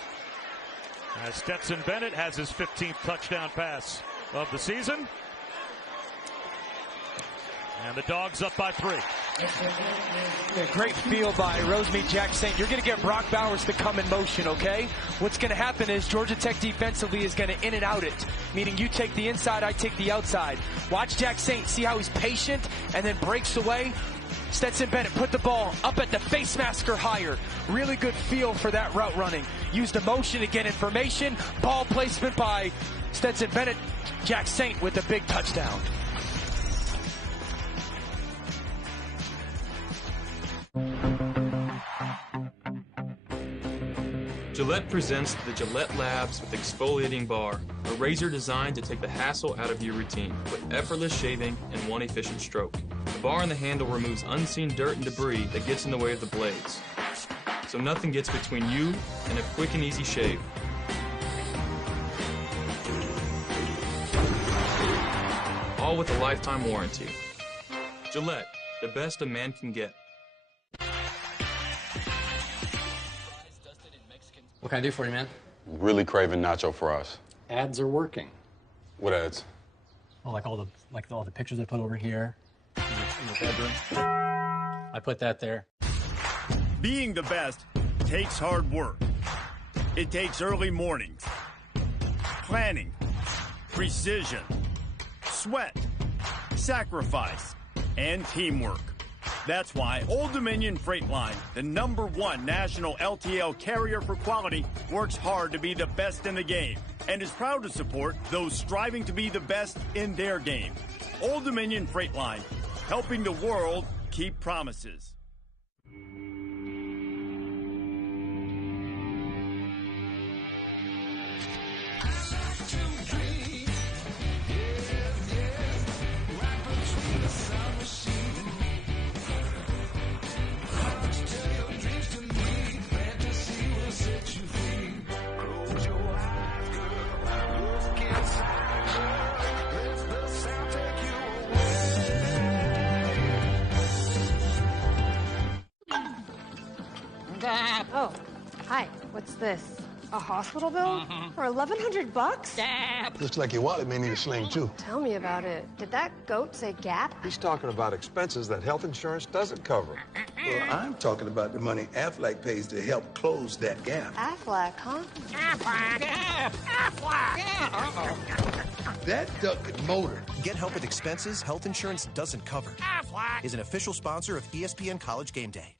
As Stetson Bennett has his 15th touchdown pass of the season. And the Dogs up by 3. Yeah, great feel by Rosamond Jackson. You're going to get Brock Bowers to come in motion, okay? What's going to happen is Georgia Tech defensively is going to in and out it, meaning you take the inside, I take the outside. Watch Jackson, see how he's patient and then breaks away. Stetson Bennett put the ball up at the face mask or higher. Really good feel for that route running. Use the motion to get information. Ball placement by Stetson Bennett. Jackson with a big touchdown. Gillette presents the Gillette Labs with Exfoliating Bar, a razor designed to take the hassle out of your routine with effortless shaving and one efficient stroke. The bar and the handle removes unseen dirt and debris that gets in the way of the blades, so nothing gets between you and a quick and easy shave. All with a lifetime warranty. Gillette, the best a man can get. What can I do for you, man? Really craving nacho fries. Ads are working. What ads? Oh, like all the pictures I put over here in your bedroom. I put that there. Being the best takes hard work. It takes early mornings, planning, precision, sweat, sacrifice, and teamwork. That's why Old Dominion Freight Line, the #1 national LTL carrier for quality, works hard to be the best in the game and is proud to support those striving to be the best in their game. Old Dominion Freight Line, helping the world keep promises. Oh, hi. What's this? A hospital bill? For $1,100? Looks like your wallet may need a sling, too. Tell me about it. Did that goat say Gap? He's talking about expenses that health insurance doesn't cover. Well, I'm talking about the money Aflac pays to help close that gap. Aflac, huh? That duck could motor. Get help with expenses health insurance doesn't cover. Aflac is an official sponsor of ESPN College Game Day.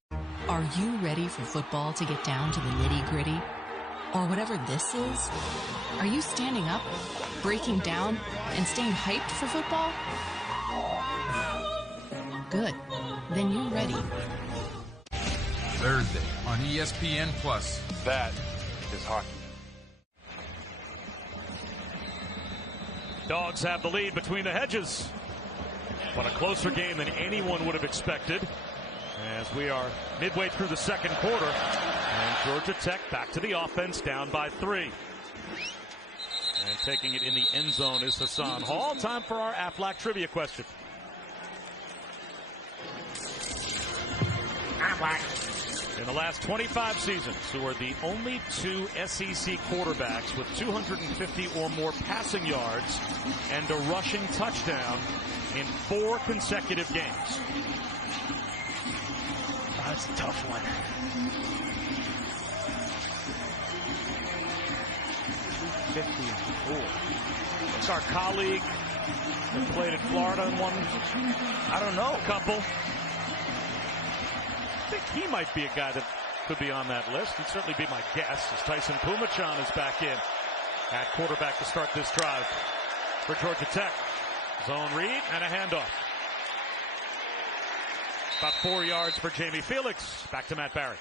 Are you ready for football to get down to the nitty-gritty? Or whatever this is? Are you standing up, breaking down, and staying hyped for football? Good. Then you're ready. Thursday on ESPN+. That is hockey. Dogs have the lead between the hedges. But a closer game than anyone would have expected, as we are midway through the second quarter. And Georgia Tech back to the offense, down by 3. And taking it in the end zone is Hassan Hall. Time for our Aflac trivia question. In the last 25 seasons, who are the only 2 SEC quarterbacks with 250 or more passing yards and a rushing touchdown in 4 consecutive games? That's a tough one. 254. It's our colleague that played in Florida and won, I don't know, a couple. I think he might be a guy that could be on that list. He'd certainly be my guess, as Tyson Pumachan is back in at quarterback to start this drive for Georgia Tech. Zone read and a handoff. About 4 yards for Jamie Felix. Back to Matt Barry.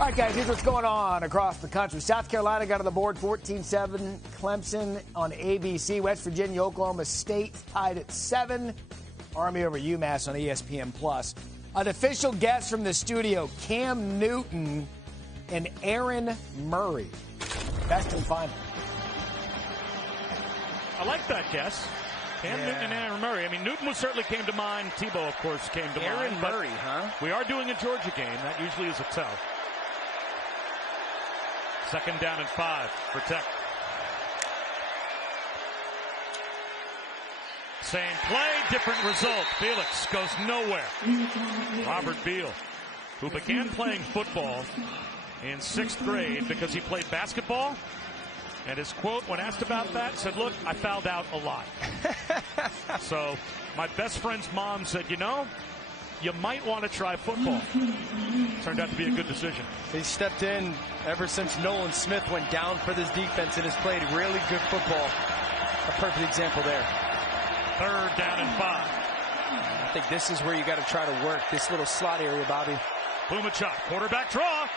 All right, guys, here's what's going on across the country. South Carolina got on the board 14-7. Clemson on ABC. West Virginia, Oklahoma State tied at 7. Army over UMass on ESPN+. An official guest from the studio, Cam Newton and Aaron Murray. Best and final. I like that guess. Cam Newton and Aaron Murray. I mean, Newton certainly came to mind. Tebow, of course, came to mind. Aaron Murray, huh? We are doing a Georgia game. That usually is a tell. 2nd down and 5 for Tech. Same play, different result. Felix goes nowhere. Robert Beal, who began playing football in 6th grade because he played basketball. And his quote, when asked about that, said, "Look, I fouled out a lot." So my best friend's mom said, "You know, you might want to try football." Turned out to be a good decision. He stepped in ever since Nolan Smith went down for this defense and has played really good football. A perfect example there. 3rd down and 5. I think this is where you got to try to work this little slot area, Bobby. Pumachan, quarterback draw.